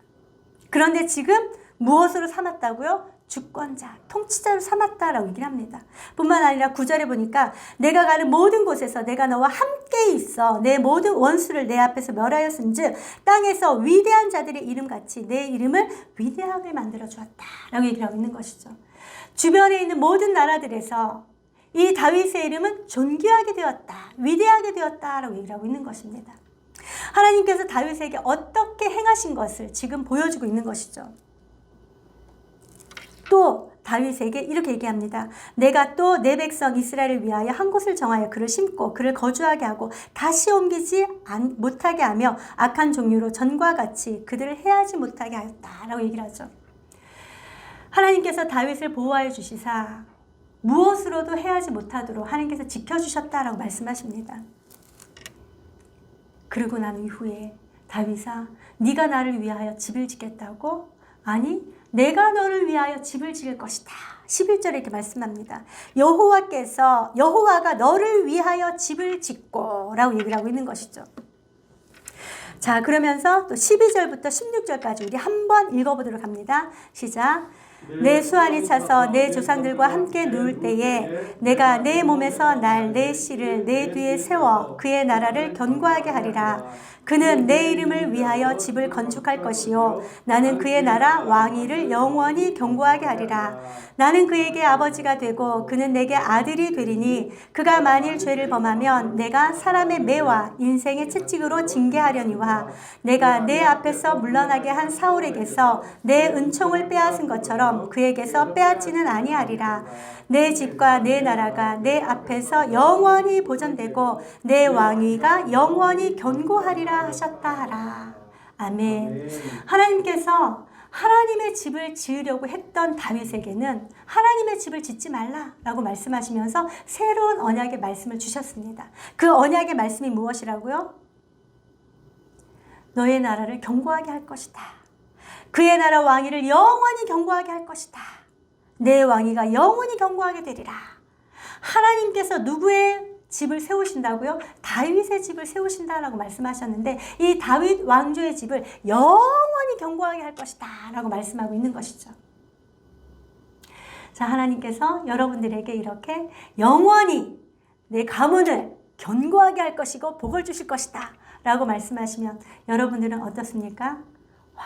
그런데 지금 무엇으로 삼았다고요? 주권자, 통치자로 삼았다라고 얘기를 합니다. 뿐만 아니라 9절에 보니까 내가 가는 모든 곳에서 내가 너와 함께 있어 내 모든 원수를 내 앞에서 멸하였은즉 땅에서 위대한 자들의 이름같이 내 이름을 위대하게 만들어 주었다라고 얘기를 하고 있는 것이죠. 주변에 있는 모든 나라들에서 이 다윗의 이름은 존귀하게 되었다, 위대하게 되었다라고 얘기를 하고 있는 것입니다. 하나님께서 다윗에게 어떻게 행하신 것을 지금 보여주고 있는 것이죠. 또 다윗에게 이렇게 얘기합니다. 내가 또 내 백성 이스라엘을 위하여 한 곳을 정하여 그를 심고 그를 거주하게 하고 다시 옮기지 못하게 하며 악한 종류로 전과 같이 그들을 해하지 못하게 하였다라고 얘기를 하죠. 하나님께서 다윗을 보호하여 주시사 무엇으로도 해하지 못하도록 하나님께서 지켜주셨다라고 말씀하십니다. 그러고 난 이후에 다윗아, 네가 나를 위하여 집을 짓겠다고? 아니, 내가 너를 위하여 집을 지을 것이다. 11절에 이렇게 말씀합니다. 여호와가 너를 위하여 집을 짓고 라고 얘기를 하고 있는 것이죠. 자, 그러면서 또 12절부터 16절까지 우리 한번 읽어보도록 합니다. 시작. 내 수완이 차서 내 조상들과 함께 누울 때에 내가 내 몸에서 날 내 씨를 내 뒤에 세워 그의 나라를 견고하게 하리라. 그는 내 이름을 위하여 집을 건축할 것이요 나는 그의 나라 왕위를 영원히 견고하게 하리라. 나는 그에게 아버지가 되고 그는 내게 아들이 되리니 그가 만일 죄를 범하면 내가 사람의 매와 인생의 채찍으로 징계하려니와 내가 내 앞에서 물러나게 한 사울에게서 내 은총을 빼앗은 것처럼 그에게서 빼앗지는 아니하리라. 내 집과 내 나라가 내 앞에서 영원히 보존되고 내 왕위가 영원히 견고하리라 하셨다 하라. 아멘. 하나님께서 하나님의 집을 지으려고 했던 다윗에게는 하나님의 집을 짓지 말라라고 말씀하시면서 새로운 언약의 말씀을 주셨습니다. 그 언약의 말씀이 무엇이라고요? 너의 나라를 견고하게 할 것이다. 그의 나라 왕위를 영원히 견고하게 할 것이다. 내 왕위가 영원히 견고하게 되리라. 하나님께서 누구의 집을 세우신다고요? 다윗의 집을 세우신다라고 말씀하셨는데 이 다윗 왕조의 집을 영원히 견고하게 할 것이다 라고 말씀하고 있는 것이죠. 자, 하나님께서 여러분들에게 이렇게 영원히 내 가문을 견고하게 할 것이고 복을 주실 것이다 라고 말씀하시면 여러분들은 어떻습니까? 와,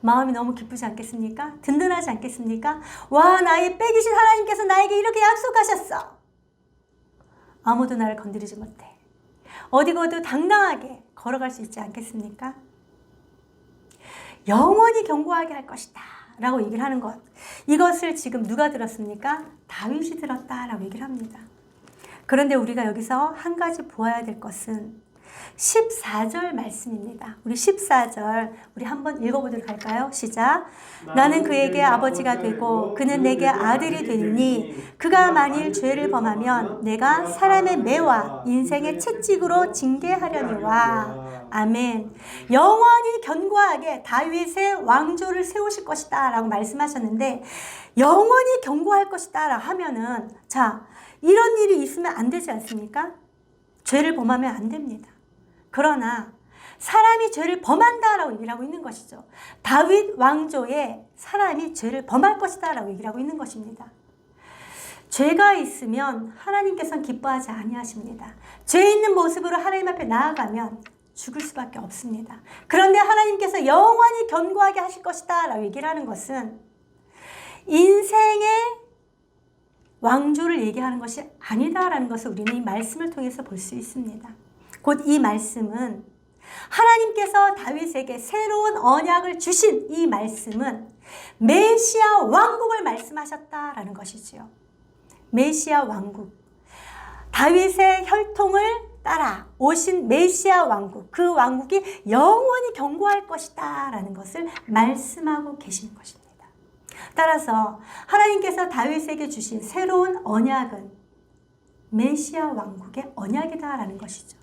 마음이 너무 기쁘지 않겠습니까? 든든하지 않겠습니까? 와, 나의 빼기신 하나님께서 나에게 이렇게 약속하셨어. 아무도 나를 건드리지 못해. 어디 가도 당당하게 걸어갈 수 있지 않겠습니까? 영원히 견고하게 할 것이다 라고 얘기를 하는 것. 이것을 지금 누가 들었습니까? 다윗이 들었다라고 얘기를 합니다. 그런데 우리가 여기서 한 가지 보아야 될 것은 14절 말씀입니다. 우리 14절 우리 한번 읽어보도록 할까요? 시작. 나는 그에게 아버지가 되고 그는 내게 아들이 되니 그가 만일 죄를 범하면 내가 사람의 매와 인생의 채찍으로 징계하려니와. 아멘. 영원히 견고하게 다윗의 왕조를 세우실 것이다 라고 말씀하셨는데 영원히 견고할 것이다 라고 하면은 자, 이런 일이 있으면 안 되지 않습니까? 죄를 범하면 안 됩니다. 그러나 사람이 죄를 범한다라고 얘기를 하고 있는 것이죠. 다윗 왕조에 사람이 죄를 범할 것이다 라고 얘기를 하고 있는 것입니다. 죄가 있으면 하나님께서는 기뻐하지 아니하십니다. 죄 있는 모습으로 하나님 앞에 나아가면 죽을 수밖에 없습니다. 그런데 하나님께서 영원히 견고하게 하실 것이다 라고 얘기를 하는 것은 인생의 왕조를 얘기하는 것이 아니다라는 것을 우리는 이 말씀을 통해서 볼 수 있습니다. 곧 이 말씀은 하나님께서 다윗에게 새로운 언약을 주신 이 말씀은 메시아 왕국을 말씀하셨다라는 것이지요. 메시아 왕국. 다윗의 혈통을 따라 오신 메시아 왕국. 그 왕국이 영원히 견고할 것이다 라는 것을 말씀하고 계시는 것입니다. 따라서 하나님께서 다윗에게 주신 새로운 언약은 메시아 왕국의 언약이다라는 것이죠.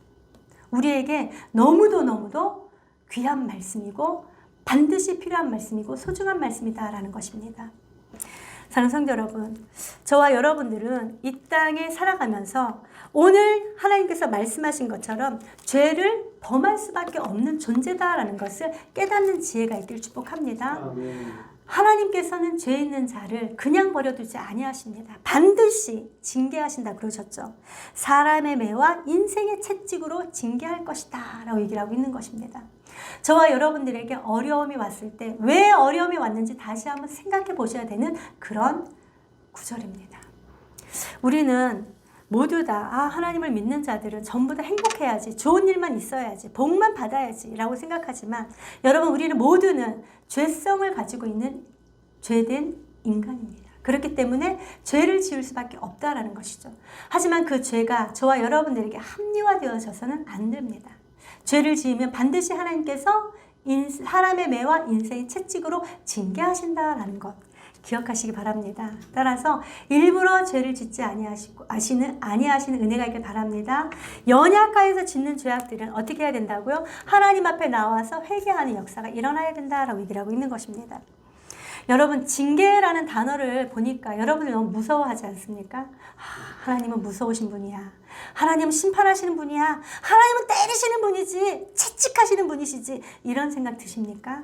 우리에게 너무도 귀한 말씀이고 반드시 필요한 말씀이고 소중한 말씀이다라는 것입니다. 사랑하는 성도 여러분, 저와 여러분들은 이 땅에 살아가면서 오늘 하나님께서 말씀하신 것처럼 죄를 범할 수밖에 없는 존재다라는 것을 깨닫는 지혜가 있기를 축복합니다. 아멘. 하나님께서는 죄 있는 자를 그냥 버려두지 아니하십니다. 반드시 징계하신다 그러셨죠. 사람의 매와 인생의 채찍으로 징계할 것이다 라고 얘기를 하고 있는 것입니다. 저와 여러분들에게 어려움이 왔을 때 왜 어려움이 왔는지 다시 한번 생각해 보셔야 되는 그런 구절입니다. 우리는 모두 다 하나님을 믿는 자들은 전부 다 행복해야지, 좋은 일만 있어야지, 복만 받아야지 라고 생각하지만 여러분, 우리는 모두는 죄성을 가지고 있는 죄된 인간입니다. 그렇기 때문에 죄를 지을 수밖에 없다라는 것이죠. 하지만 그 죄가 저와 여러분들에게 합리화되어져서는 안 됩니다. 죄를 지으면 반드시 하나님께서 사람의 매와 인생의 채찍으로 징계하신다라는 것 기억하시기 바랍니다. 따라서 일부러 죄를 짓지 아니하시는 은혜가 있길 바랍니다. 연약하여서 짓는 죄악들은 어떻게 해야 된다고요? 하나님 앞에 나와서 회개하는 역사가 일어나야 된다라고 얘기를 하고 있는 것입니다. 여러분, 징계라는 단어를 보니까 여러분이 너무 무서워하지 않습니까? 하나님은 무서우신 분이야. 하나님은 심판하시는 분이야. 하나님은 때리시는 분이지. 채찍하시는 분이시지. 이런 생각 드십니까?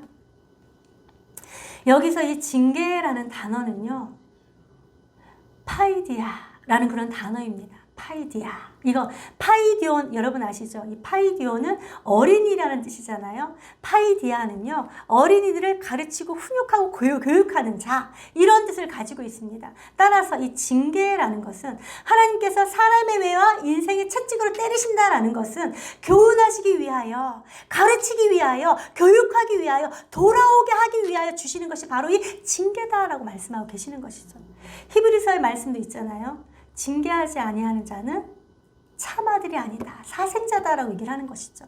여기서 이 징계라는 단어는요, 파이디아라는 그런 단어입니다. 파이디아. 이거 파이디온 여러분 아시죠? 이 파이디온은 어린이라는 뜻이잖아요. 파이디아는요, 어린이들을 가르치고 훈육하고 교육하는 자, 이런 뜻을 가지고 있습니다. 따라서 이 징계라는 것은 하나님께서 사람의 매와 인생의 채찍으로 때리신다라는 것은 교훈하시기 위하여, 가르치기 위하여, 교육하기 위하여, 돌아오게 하기 위하여 주시는 것이 바로 이 징계다라고 말씀하고 계시는 것이죠. 히브리서의 말씀도 있잖아요. 징계하지 아니하는 자는 참아들이 아니다, 사생자다라고 얘기를 하는 것이죠.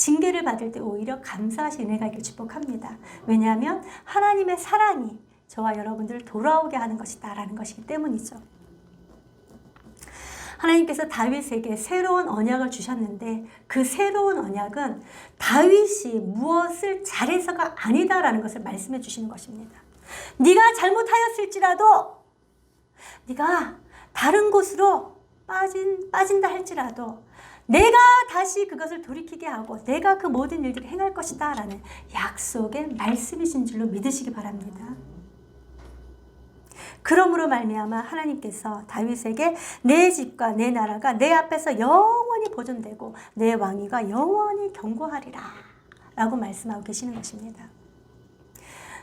징계를 받을 때 오히려 감사하신 은혜가 있길 축복합니다. 왜냐하면 하나님의 사랑이 저와 여러분들을 돌아오게 하는 것이다 라는 것이기 때문이죠. 하나님께서 다윗에게 새로운 언약을 주셨는데 그 새로운 언약은 다윗이 무엇을 잘해서가 아니다라는 것을 말씀해 주시는 것입니다. 네가 잘못하였을지라도 네가 다른 곳으로 빠진다 할지라도 내가 다시 그것을 돌이키게 하고 내가 그 모든 일들을 행할 것이다 라는 약속의 말씀이신 줄로 믿으시기 바랍니다. 그러므로 말미암아 하나님께서 다윗에게 내 집과 내 나라가 내 앞에서 영원히 보존되고 내 왕위가 영원히 견고하리라 라고 말씀하고 계시는 것입니다.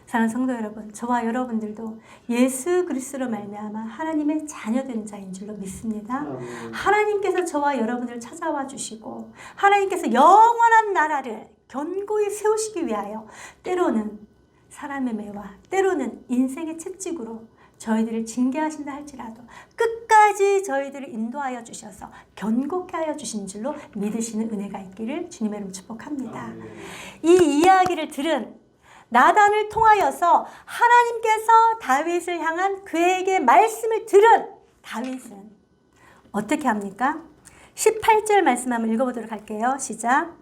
사랑하는 성도 여러분, 저와 여러분들도 예수 그리스도로 말미암아 하나님의 자녀된 자인 줄로 믿습니다. 하나님께서 저와 여러분들을 찾아와 주시고 하나님께서 영원한 나라를 견고히 세우시기 위하여 때로는 사람의 매와 때로는 인생의 채찍으로 저희들을 징계하신다 할지라도 끝까지 저희들을 인도하여 주셔서 견고케 하여 주신 줄로 믿으시는 은혜가 있기를 주님의 이름으로 축복합니다. 이 이야기를 들은 나단을 통하여서 하나님께서 다윗을 향한 그에게 말씀을 들은 다윗은 어떻게 합니까? 18절 말씀 한번 읽어보도록 할게요. 시작.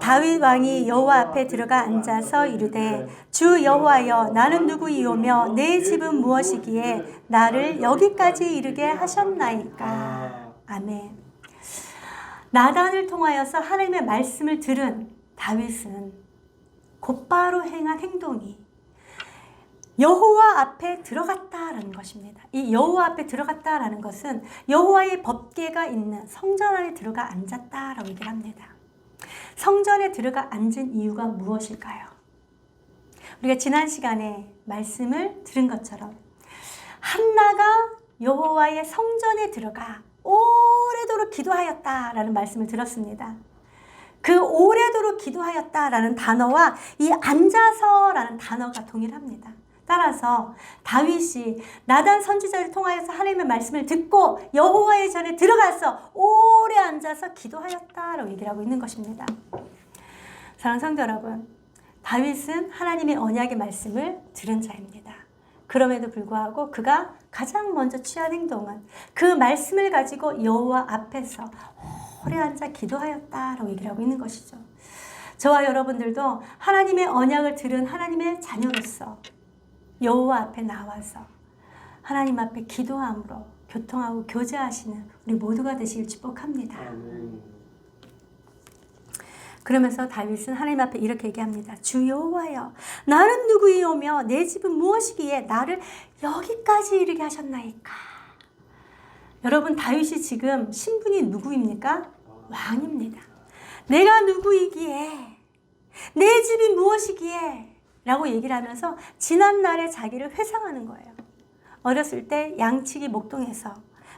다윗 왕이 여호와 앞에 들어가 앉아서 이르되 주 여호와여 나는 누구이오며 내 집은 무엇이기에 나를 여기까지 이르게 하셨나이까. 아멘. 나단을 통하여서 하나님의 말씀을 들은 다윗은 곧바로 행한 행동이 여호와 앞에 들어갔다라는 것입니다. 이 여호와 앞에 들어갔다라는 것은 여호와의 법궤가 있는 성전 안에 들어가 앉았다라고 얘기를 합니다. 성전에 들어가 앉은 이유가 무엇일까요? 우리가 지난 시간에 말씀을 들은 것처럼 한나가 여호와의 성전에 들어가 오래도록 기도하였다라는 말씀을 들었습니다. 그 오래도록 기도하였다라는 단어와 이 앉아서라는 단어가 동일합니다. 따라서 다윗이 나단 선지자를 통하여서 하나님의 말씀을 듣고 여호와의 전에 들어가서 오래 앉아서 기도하였다라고 얘기를 하고 있는 것입니다. 사랑하는 성도 여러분, 다윗은 하나님의 언약의 말씀을 들은 자입니다. 그럼에도 불구하고 그가 가장 먼저 취한 행동은 그 말씀을 가지고 여호와 앞에서 오래 앉아 기도하였다라고 얘기를 하고 있는 것이죠. 저와 여러분들도 하나님의 언약을 들은 하나님의 자녀로서 여호와 앞에 나와서 하나님 앞에 기도함으로 교통하고 교제하시는 우리 모두가 되시길 축복합니다. 그러면서 다윗은 하나님 앞에 이렇게 얘기합니다. 주 여호와여 나는 누구이오며 내 집은 무엇이기에 나를 여기까지 이르게 하셨나이까. 여러분 다윗이 지금 신분이 누구입니까? 왕입니다. 내가 누구이기에 내 집이 무엇이기에 라고 얘기를 하면서 지난날의 자기를 회상하는 거예요. 어렸을 때 양치기 목동에서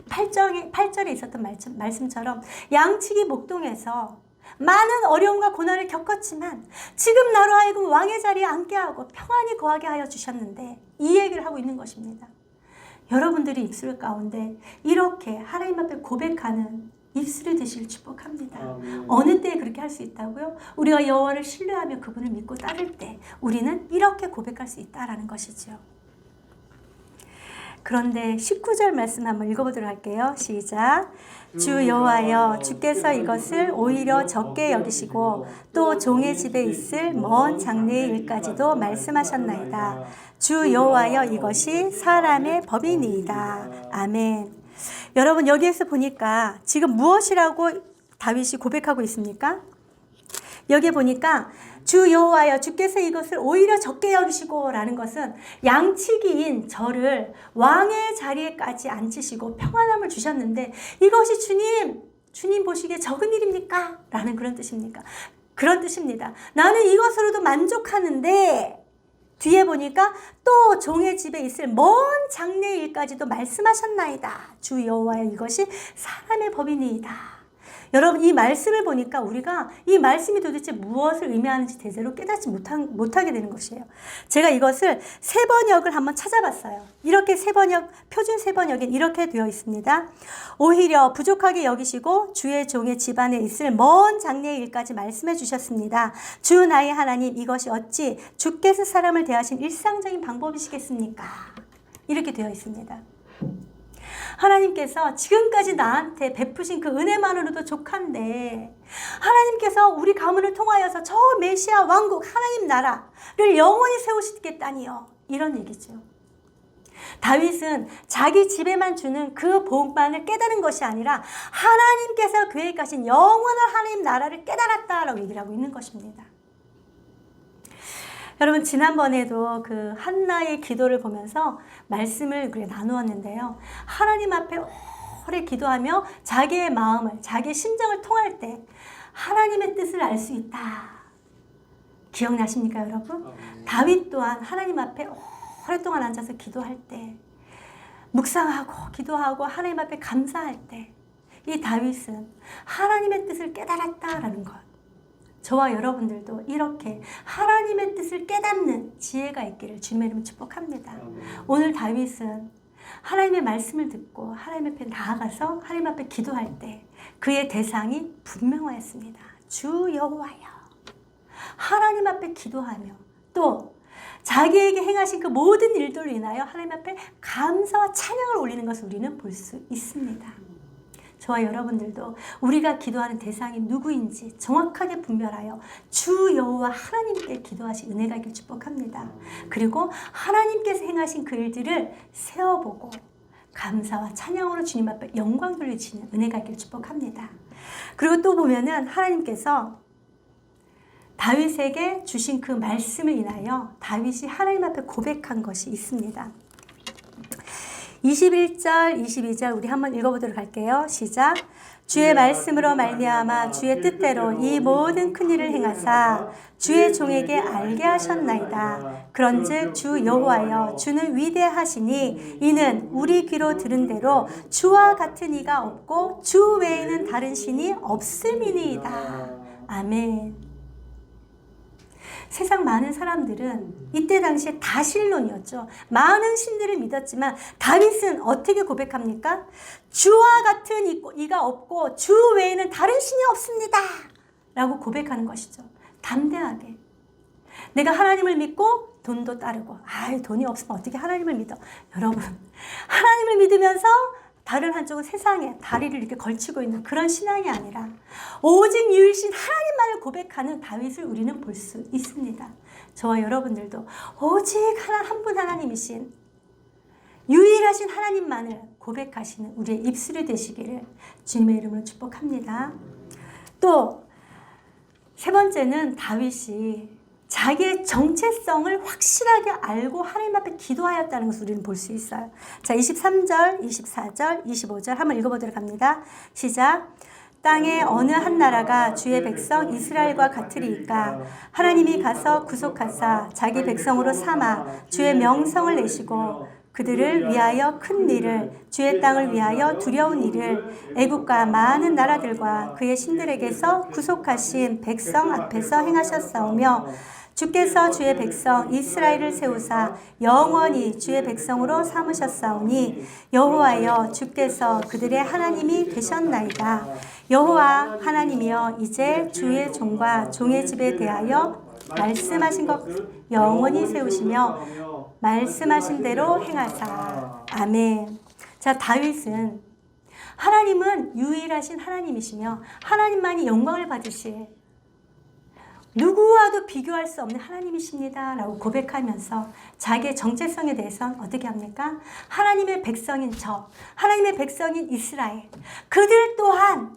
8절에 있었던 말씀처럼 양치기 목동에서 많은 어려움과 고난을 겪었지만 지금 나로 하여금 왕의 자리에 앉게 하고 평안히 거하게 하여 주셨는데 이 얘기를 하고 있는 것입니다. 여러분들이 입술 가운데 이렇게 하나님 앞에 고백하는 입술이 되시길 축복합니다. 어느 때에 그렇게 할 수 있다고요? 우리가 여호와를 신뢰하며 그분을 믿고 따를 때 우리는 이렇게 고백할 수 있다라는 것이죠. 그런데 19절 말씀 한번 읽어보도록 할게요. 시작. 주 여호와여 주께서 이것을 오히려 적게 여기시고 또 종의 집에 있을 먼 장래의 일까지도 말씀하셨나이다. 주 여호와여 이것이 사람의 법이니이다. 아멘. 여러분 여기에서 보니까 지금 무엇이라고 다윗이 고백하고 있습니까? 여기 보니까 주 여호와여 주께서 이것을 오히려 적게 여기시고 라는 것은 양치기인 저를 왕의 자리에까지 앉히시고 평안함을 주셨는데 이것이 주님 보시기에 적은 일입니까? 라는 그런 뜻입니까? 그런 뜻입니다. 나는 이것으로도 만족하는데 뒤에 보니까 또 종의 집에 있을 먼 장래의 일까지도 말씀하셨나이다. 주 여호와여 이것이 사람의 법이니이다. 여러분 이 말씀을 보니까 우리가 이 말씀이 도대체 무엇을 의미하는지 제대로 깨닫지 못하게 되는 것이에요. 제가 이것을 세번역을 한번 찾아봤어요. 이렇게 세번역, 표준 세번역엔 이렇게 되어 있습니다. 오히려 부족하게 여기시고 주의 종의 집안에 있을 먼 장래의 일까지 말씀해 주셨습니다. 주 나의 하나님, 이것이 어찌 주께서 사람을 대하신 일상적인 방법이시겠습니까? 이렇게 되어 있습니다. 하나님께서 지금까지 나한테 베푸신 그 은혜만으로도 족한데 하나님께서 우리 가문을 통하여서 저 메시아 왕국 하나님 나라를 영원히 세우시겠다니요. 이런 얘기죠. 다윗은 자기 집에만 주는 그 복만을 깨달은 것이 아니라 하나님께서 계획하신 영원한 하나님 나라를 깨달았다라고 얘기를 하고 있는 것입니다. 여러분 지난번에도 그 한나의 기도를 보면서 말씀을 나누었는데요. 하나님 앞에 오래 기도하며 자기의 마음을, 자기의 심정을 통할 때 하나님의 뜻을 알 수 있다. 기억나십니까 여러분? 다윗 또한 하나님 앞에 오랫동안 앉아서 기도할 때, 묵상하고 기도하고 하나님 앞에 감사할 때 이 다윗은 하나님의 뜻을 깨달았다라는 것. 저와 여러분들도 이렇게 하나님의 뜻을 깨닫는 지혜가 있기를 주님의 이름으로 축복합니다. 오늘 다윗은 하나님의 말씀을 듣고 하나님 앞에 나아가서 하나님 앞에 기도할 때 그의 대상이 분명하였습니다. 주 여호와여. 하나님 앞에 기도하며 또 자기에게 행하신 그 모든 일들로 인하여 하나님 앞에 감사와 찬양을 올리는 것을 우리는 볼 수 있습니다. 저와 여러분들도 우리가 기도하는 대상이 누구인지 정확하게 분별하여 주 여호와 하나님께 기도하신 은혜가 있길 축복합니다. 그리고 하나님께서 행하신 그 일들을 세어보고 감사와 찬양으로 주님 앞에 영광 돌리시는 은혜가 있길 축복합니다. 그리고 또 보면은 하나님께서 다윗에게 주신 그 말씀을 인하여 다윗이 하나님 앞에 고백한 것이 있습니다. 21절, 22절 우리 한번 읽어보도록 할게요. 시작. 주의 말씀으로 말미암아 주의 뜻대로 이 모든 큰 일을 행하사 주의 종에게 알게 하셨나이다. 그런즉 주 여호와여, 주는 위대하시니 이는 우리 귀로 들은 대로 주와 같은 이가 없고 주 외에는 다른 신이 없음이니이다. 아멘. 세상 많은 사람들은 이때 당시에 다신론이었죠. 많은 신들을 믿었지만 다윗은 어떻게 고백합니까? 주와 같은 이가 없고 주 외에는 다른 신이 없습니다. 라고 고백하는 것이죠. 담대하게. 내가 하나님을 믿고 돈도 따르고 돈이 없으면 어떻게 하나님을 믿어. 여러분 하나님을 믿으면서 다른 한쪽은 세상에 다리를 이렇게 걸치고 있는 그런 신앙이 아니라 오직 유일신 하나님만을 고백하는 다윗을 우리는 볼 수 있습니다. 저와 여러분들도 오직 한 분 하나님이신 유일하신 하나님만을 고백하시는 우리의 입술이 되시기를 주님의 이름으로 축복합니다. 또 세 번째는 다윗이 자기의 정체성을 확실하게 알고 하나님 앞에 기도하였다는 것을 우리는 볼 수 있어요. 자, 23절, 24절, 25절 한번 읽어보도록 합니다. 시작. 땅의 어느 한 나라가 주의 백성 이스라엘과 같으리이까 하나님이 가서 구속하사 자기 백성으로 삼아 주의 명성을 내시고 그들을 위하여 큰 일을, 주의 땅을 위하여 두려운 일을 애국과 많은 나라들과 그의 신들에게서 구속하신 백성 앞에서 행하셨사오며 주께서 주의 백성 이스라엘을 세우사 영원히 주의 백성으로 삼으셨사오니 여호와여, 주께서 그들의 하나님이 되셨나이다. 여호와 하나님이여, 이제 주의 종과 종의 집에 대하여 말씀하신 것 영원히 세우시며 말씀하신 대로 행하사. 아멘. 자, 다윗은 하나님은 유일하신 하나님이시며 하나님만이 영광을 받으실 누구와도 비교할 수 없는 하나님이십니다 라고 고백하면서 자기의 정체성에 대해서는 어떻게 합니까? 하나님의 백성인 저, 하나님의 백성인 이스라엘, 그들 또한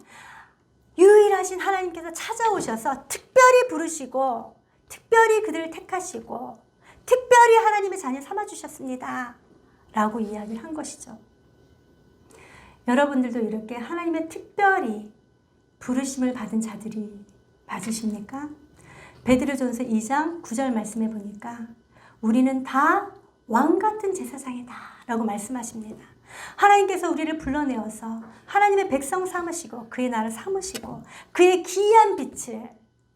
유일하신 하나님께서 찾아오셔서 특별히 부르시고 특별히 그들을 택하시고 특별히 하나님의 자녀 삼아주셨습니다 라고 이야기를 한 것이죠. 여러분들도 이렇게 하나님의 특별히 부르심을 받은 자들이 맞으십니까? 베드로전서 2장 9절 말씀해 보니까 우리는 다 왕같은 제사장이다 라고 말씀하십니다. 하나님께서 우리를 불러내어서 하나님의 백성 삼으시고 그의 나라를 삼으시고 그의 기이한 빛을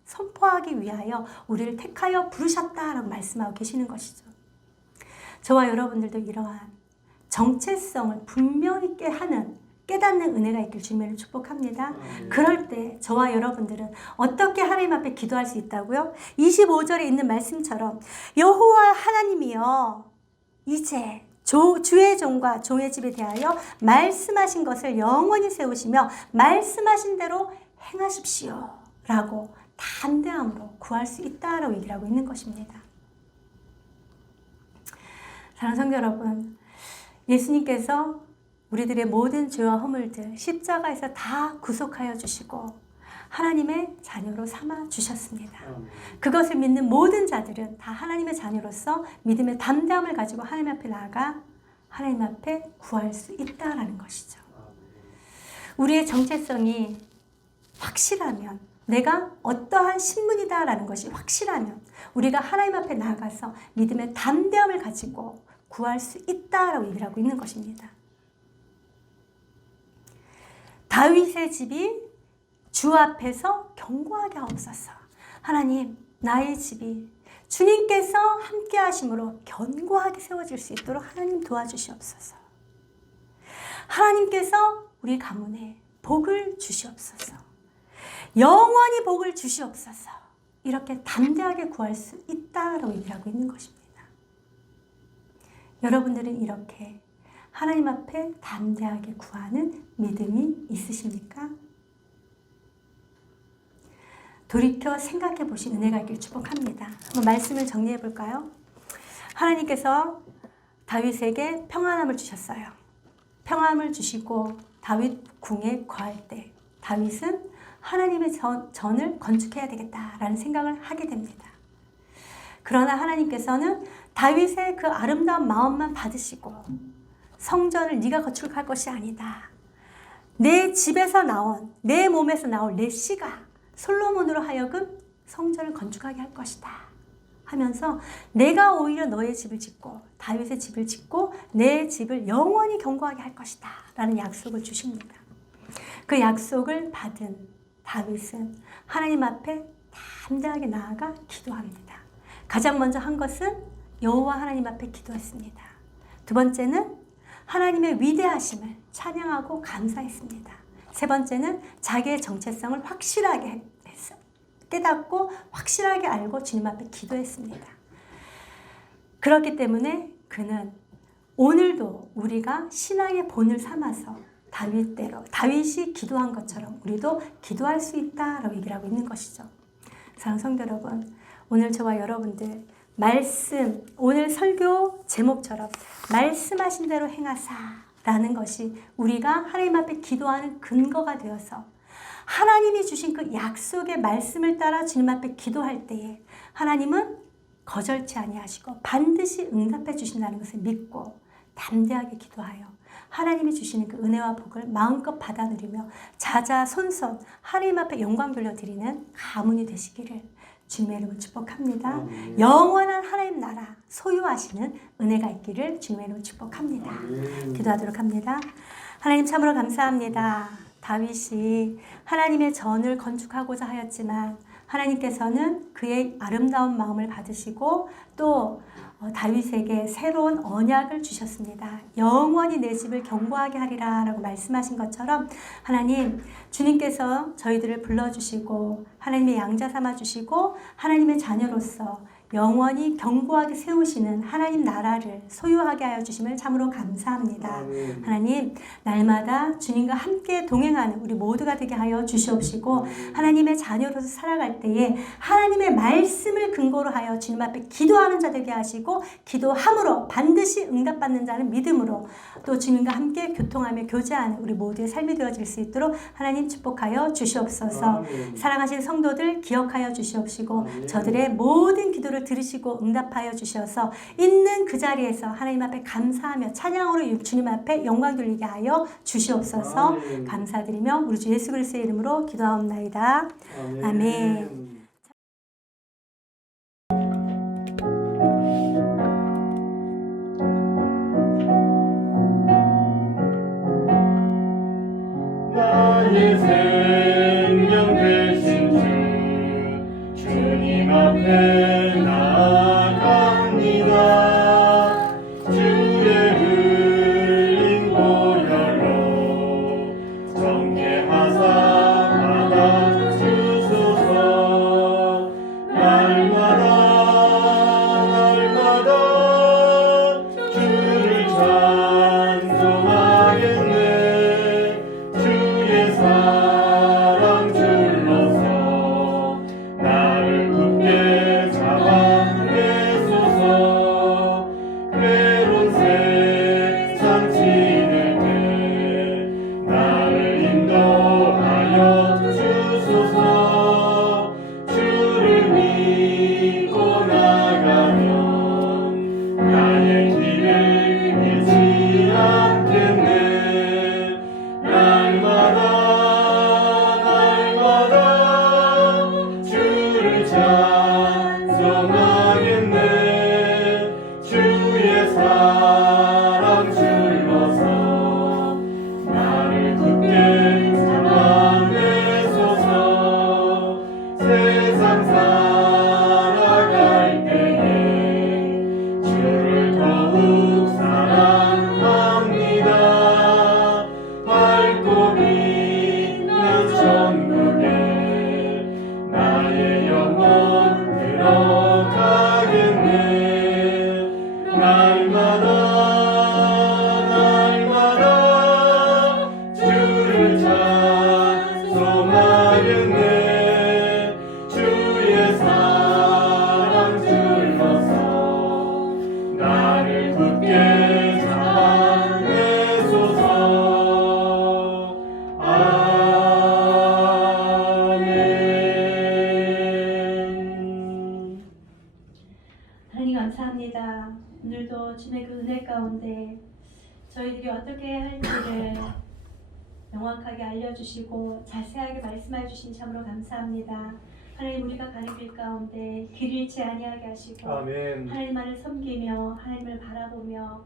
선포하기 위하여 우리를 택하여 부르셨다라고 말씀하고 계시는 것이죠. 저와 여러분들도 이러한 정체성을 분명 있게 하는 깨닫는 은혜가 있길 주님을 축복합니다. 그럴 때 저와 여러분들은 어떻게 하나님 앞에 기도할 수 있다고요? 25절에 있는 말씀처럼 여호와 하나님이여 이제 주의 종과 종의 집에 대하여 말씀하신 것을 영원히 세우시며 말씀하신 대로 행하십시오 라고 담대함으로 구할 수 있다라고 얘기를 하고 있는 것입니다. 사랑하는 성도 여러분, 예수님께서 우리들의 모든 죄와 허물들 십자가에서 다 구속하여 주시고 하나님의 자녀로 삼아 주셨습니다. 그것을 믿는 모든 자들은 다 하나님의 자녀로서 믿음의 담대함을 가지고 하나님 앞에 나아가 하나님 앞에 구할 수 있다라는 것이죠. 우리의 정체성이 확실하면, 내가 어떠한 신분이다라는 것이 확실하면 우리가 하나님 앞에 나아가서 믿음의 담대함을 가지고 구할 수 있다라고 얘기를 하고 있는 것입니다. 다윗의 집이 주 앞에서 견고하게 하옵소서. 하나님, 나의 집이 주님께서 함께 하심으로 견고하게 세워질 수 있도록 하나님 도와주시옵소서. 하나님께서 우리 가문에 복을 주시옵소서. 영원히 복을 주시옵소서. 이렇게 담대하게 구할 수 있다라고 얘기를 하고 있는 것입니다. 여러분들은 이렇게 하나님 앞에 담대하게 구하는 믿음이 있으십니까? 돌이켜 생각해 보신 은혜가 있길 축복합니다. 한번 말씀을 정리해 볼까요? 하나님께서 다윗에게 평안함을 주셨어요. 평안함을 주시고 다윗 궁에 거할 때 다윗은 하나님의 전을 건축해야 되겠다라는 생각을 하게 됩니다. 그러나 하나님께서는 다윗의 그 아름다운 마음만 받으시고 성전을 네가 건축할 것이 아니다. 내 집에서 나온, 내 몸에서 나올 내 씨가 솔로몬으로 하여금 성전을 건축하게 할 것이다 하면서 내가 오히려 너의 집을 짓고 다윗의 집을 짓고 내 집을 영원히 견고하게 할 것이다 라는 약속을 주십니다. 그 약속을 받은 다윗은 하나님 앞에 담대하게 나아가 기도합니다. 가장 먼저 한 것은 여호와 하나님 앞에 기도했습니다. 두 번째는 하나님의 위대하심을 찬양하고 감사했습니다. 세 번째는 자기의 정체성을 확실하게 깨닫고 확실하게 알고 주님 앞에 기도했습니다. 그렇기 때문에 그는 오늘도 우리가 신앙의 본을 삼아서 다윗이 기도한 것처럼 우리도 기도할 수 있다라고 얘기를 하고 있는 것이죠. 사랑하는 성도 여러분, 오늘 저와 여러분들 말씀, 오늘 설교 제목처럼 말씀하신 대로 행하사 라는 것이 우리가 하나님 앞에 기도하는 근거가 되어서 하나님이 주신 그 약속의 말씀을 따라 주님 앞에 기도할 때에 하나님은 거절치 아니하시고 반드시 응답해 주신다는 것을 믿고 담대하게 기도하여 하나님이 주시는 그 은혜와 복을 마음껏 받아 누리며 자자손손 하나님 앞에 영광 돌려드리는 가문이 되시기를 주님의 이름으로 축복합니다. 영원한 하나님 나라 소유하시는 은혜가 있기를 주님의 이름으로 축복합니다. 기도하도록 합니다. 하나님 참으로 감사합니다. 다윗이 하나님의 전을 건축하고자 하였지만 하나님께서는 그의 아름다운 마음을 받으시고 또 다윗에게 새로운 언약을 주셨습니다. 영원히 내 집을 견고하게 하리라 라고 말씀하신 것처럼 하나님, 주님께서 저희들을 불러주시고 하나님의 양자 삼아주시고 하나님의 자녀로서 영원히 견고하게 세우시는 하나님 나라를 소유하게 하여 주심을 참으로 감사합니다. 아멘. 하나님, 날마다 주님과 함께 동행하는 우리 모두가 되게 하여 주시옵시고 하나님의 자녀로서 살아갈 때에 하나님의 말씀을 근거로 하여 주님 앞에 기도하는 자 되게 하시고 기도함으로 반드시 응답받는 자는 믿음으로 또 주님과 함께 교통하며 교제하는 우리 모두의 삶이 되어질 수 있도록 하나님 축복하여 주시옵소서. 아멘. 사랑하신 성도들 기억하여 주시옵시고 아멘. 저들의 모든 기도를 들으시고 응답하여 주셔서 있는 그 자리에서 하나님 앞에 감사하며 찬양으로 주님 앞에 영광 돌리게 하여 주시옵소서. 아멘. 감사드리며 우리 주 예수 그리스도의 이름으로 기도하옵나이다. 아멘. 감사합니다. 오늘도 주님의 그 은혜 가운데 저희들이 어떻게 할지를 명확하게 알려주시고 자세하게 말씀해 주신 참으로 감사합니다. 하나님, 우리가 가는 길 가운데 길 잃지 아니하게 하시고 아멘. 하나님만을 섬기며 하나님을 바라보며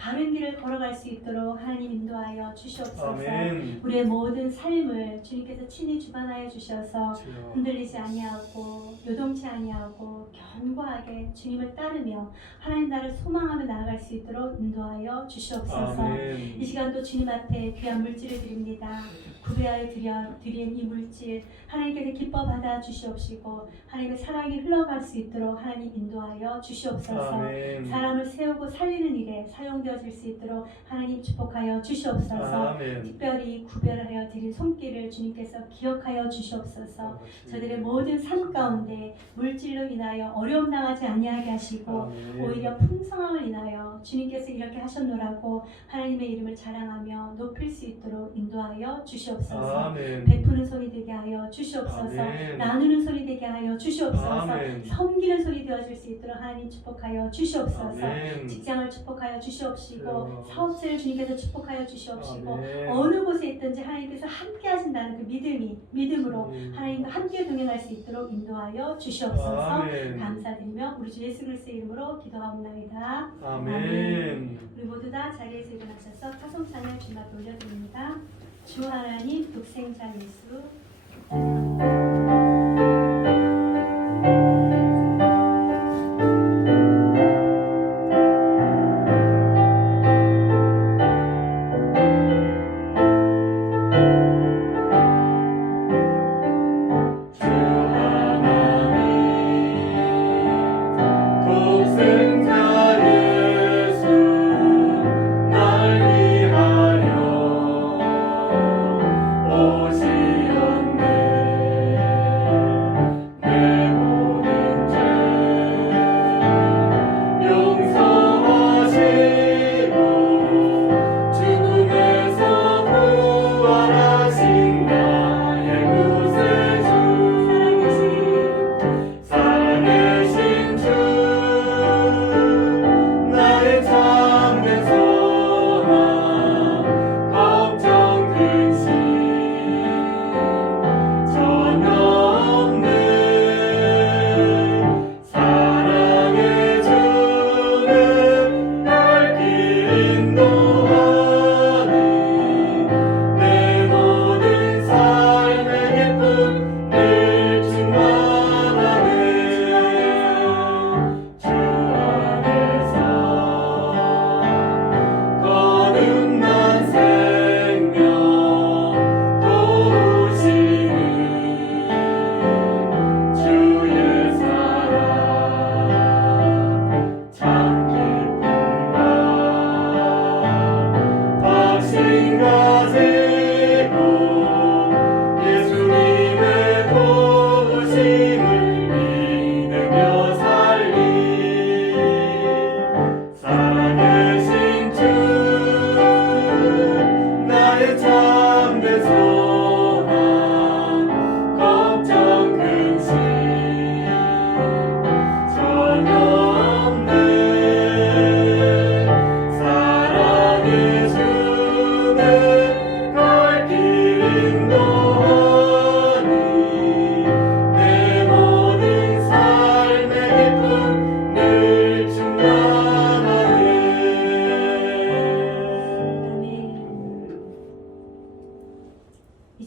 바른 길을 걸어갈 수 있도록 하나님 인도하여 주시옵소서. 아멘. 우리의 모든 삶을 주님께서 친히 주관하여 주셔서 주여. 흔들리지 아니하고 요동치 아니하고 견고하게 주님을 따르며 하나님 나라를 소망하며 나아갈 수 있도록 인도하여 주시옵소서. 아멘. 이 시간도 주님 앞에 귀한 물질을 드립니다. 구배하여 드린 이 물질 하나님께서 기뻐 받아 주시옵시고 하나님의 사랑이 흘러갈 수 있도록 하나님 인도하여 주시옵소서. 아멘. 사람을 세우고 살리는 일에 사용되어질 수 있도록 하나님 축복하여 주시옵소서. 아멘. 특별히 구별하여 드린 손길을 주님께서 기억하여 주시옵소서. 저들의 모든 삶 가운데 물질로 인하여 어려움 당하지 아니하게 하시고 아멘. 오히려 풍성함을 인하여 주님께서 이렇게 하셨노라고 하나님의 이름을 자랑하며 높일 수 있도록 인도하여 주시옵소서. 아멘. 베푸는 손이 되게 하여 주시옵소서. 아멘. 나누는 손이 되게 하여 주시옵소서. 아멘. 섬기는 손이 되어질 수 있도록 하나님 축복하여 주시옵소서. 아멘. 직장을 축복하여 주시옵시고 주여. 사업체를 주님께서 축복하여 주시옵시고 아멘. 어느 곳에 있든지 하나님께서 함께 하신다는 그 믿음으로 주님. 하나님과 함께 동행할 수 있도록 인도하여 주시옵소서. 아멘. 감사드리며 우리 주 예수 그리스도의 이름으로 기도하옵나이다. 아멘. 우리 모두 다 자리에서 일어나셔서 파송 찬양 주님 앞에 올려드립니다. 주 하나님 독생자 예수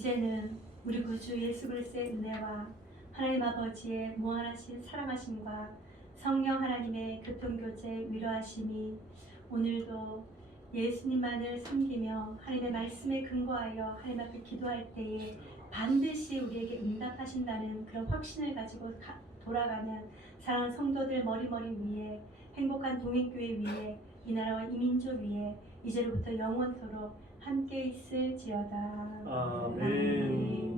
이제는 우리 구주 예수 그리스도의 은혜와 하나님 아버지의 무한하신 사랑하심과 성령 하나님의 교통교제 위로하심이 오늘도 예수님만을 섬기며 하나님의 말씀에 근거하여 하나님 앞에 기도할 때에 반드시 우리에게 응답하신다는 그런 확신을 가지고 돌아가는 사랑하는 성도들 머리머리 위에 행복한 동행교회 위에 이 나라와 이 민족 위에 이제로부터 영원토록 함께 있을지어다. 아멘.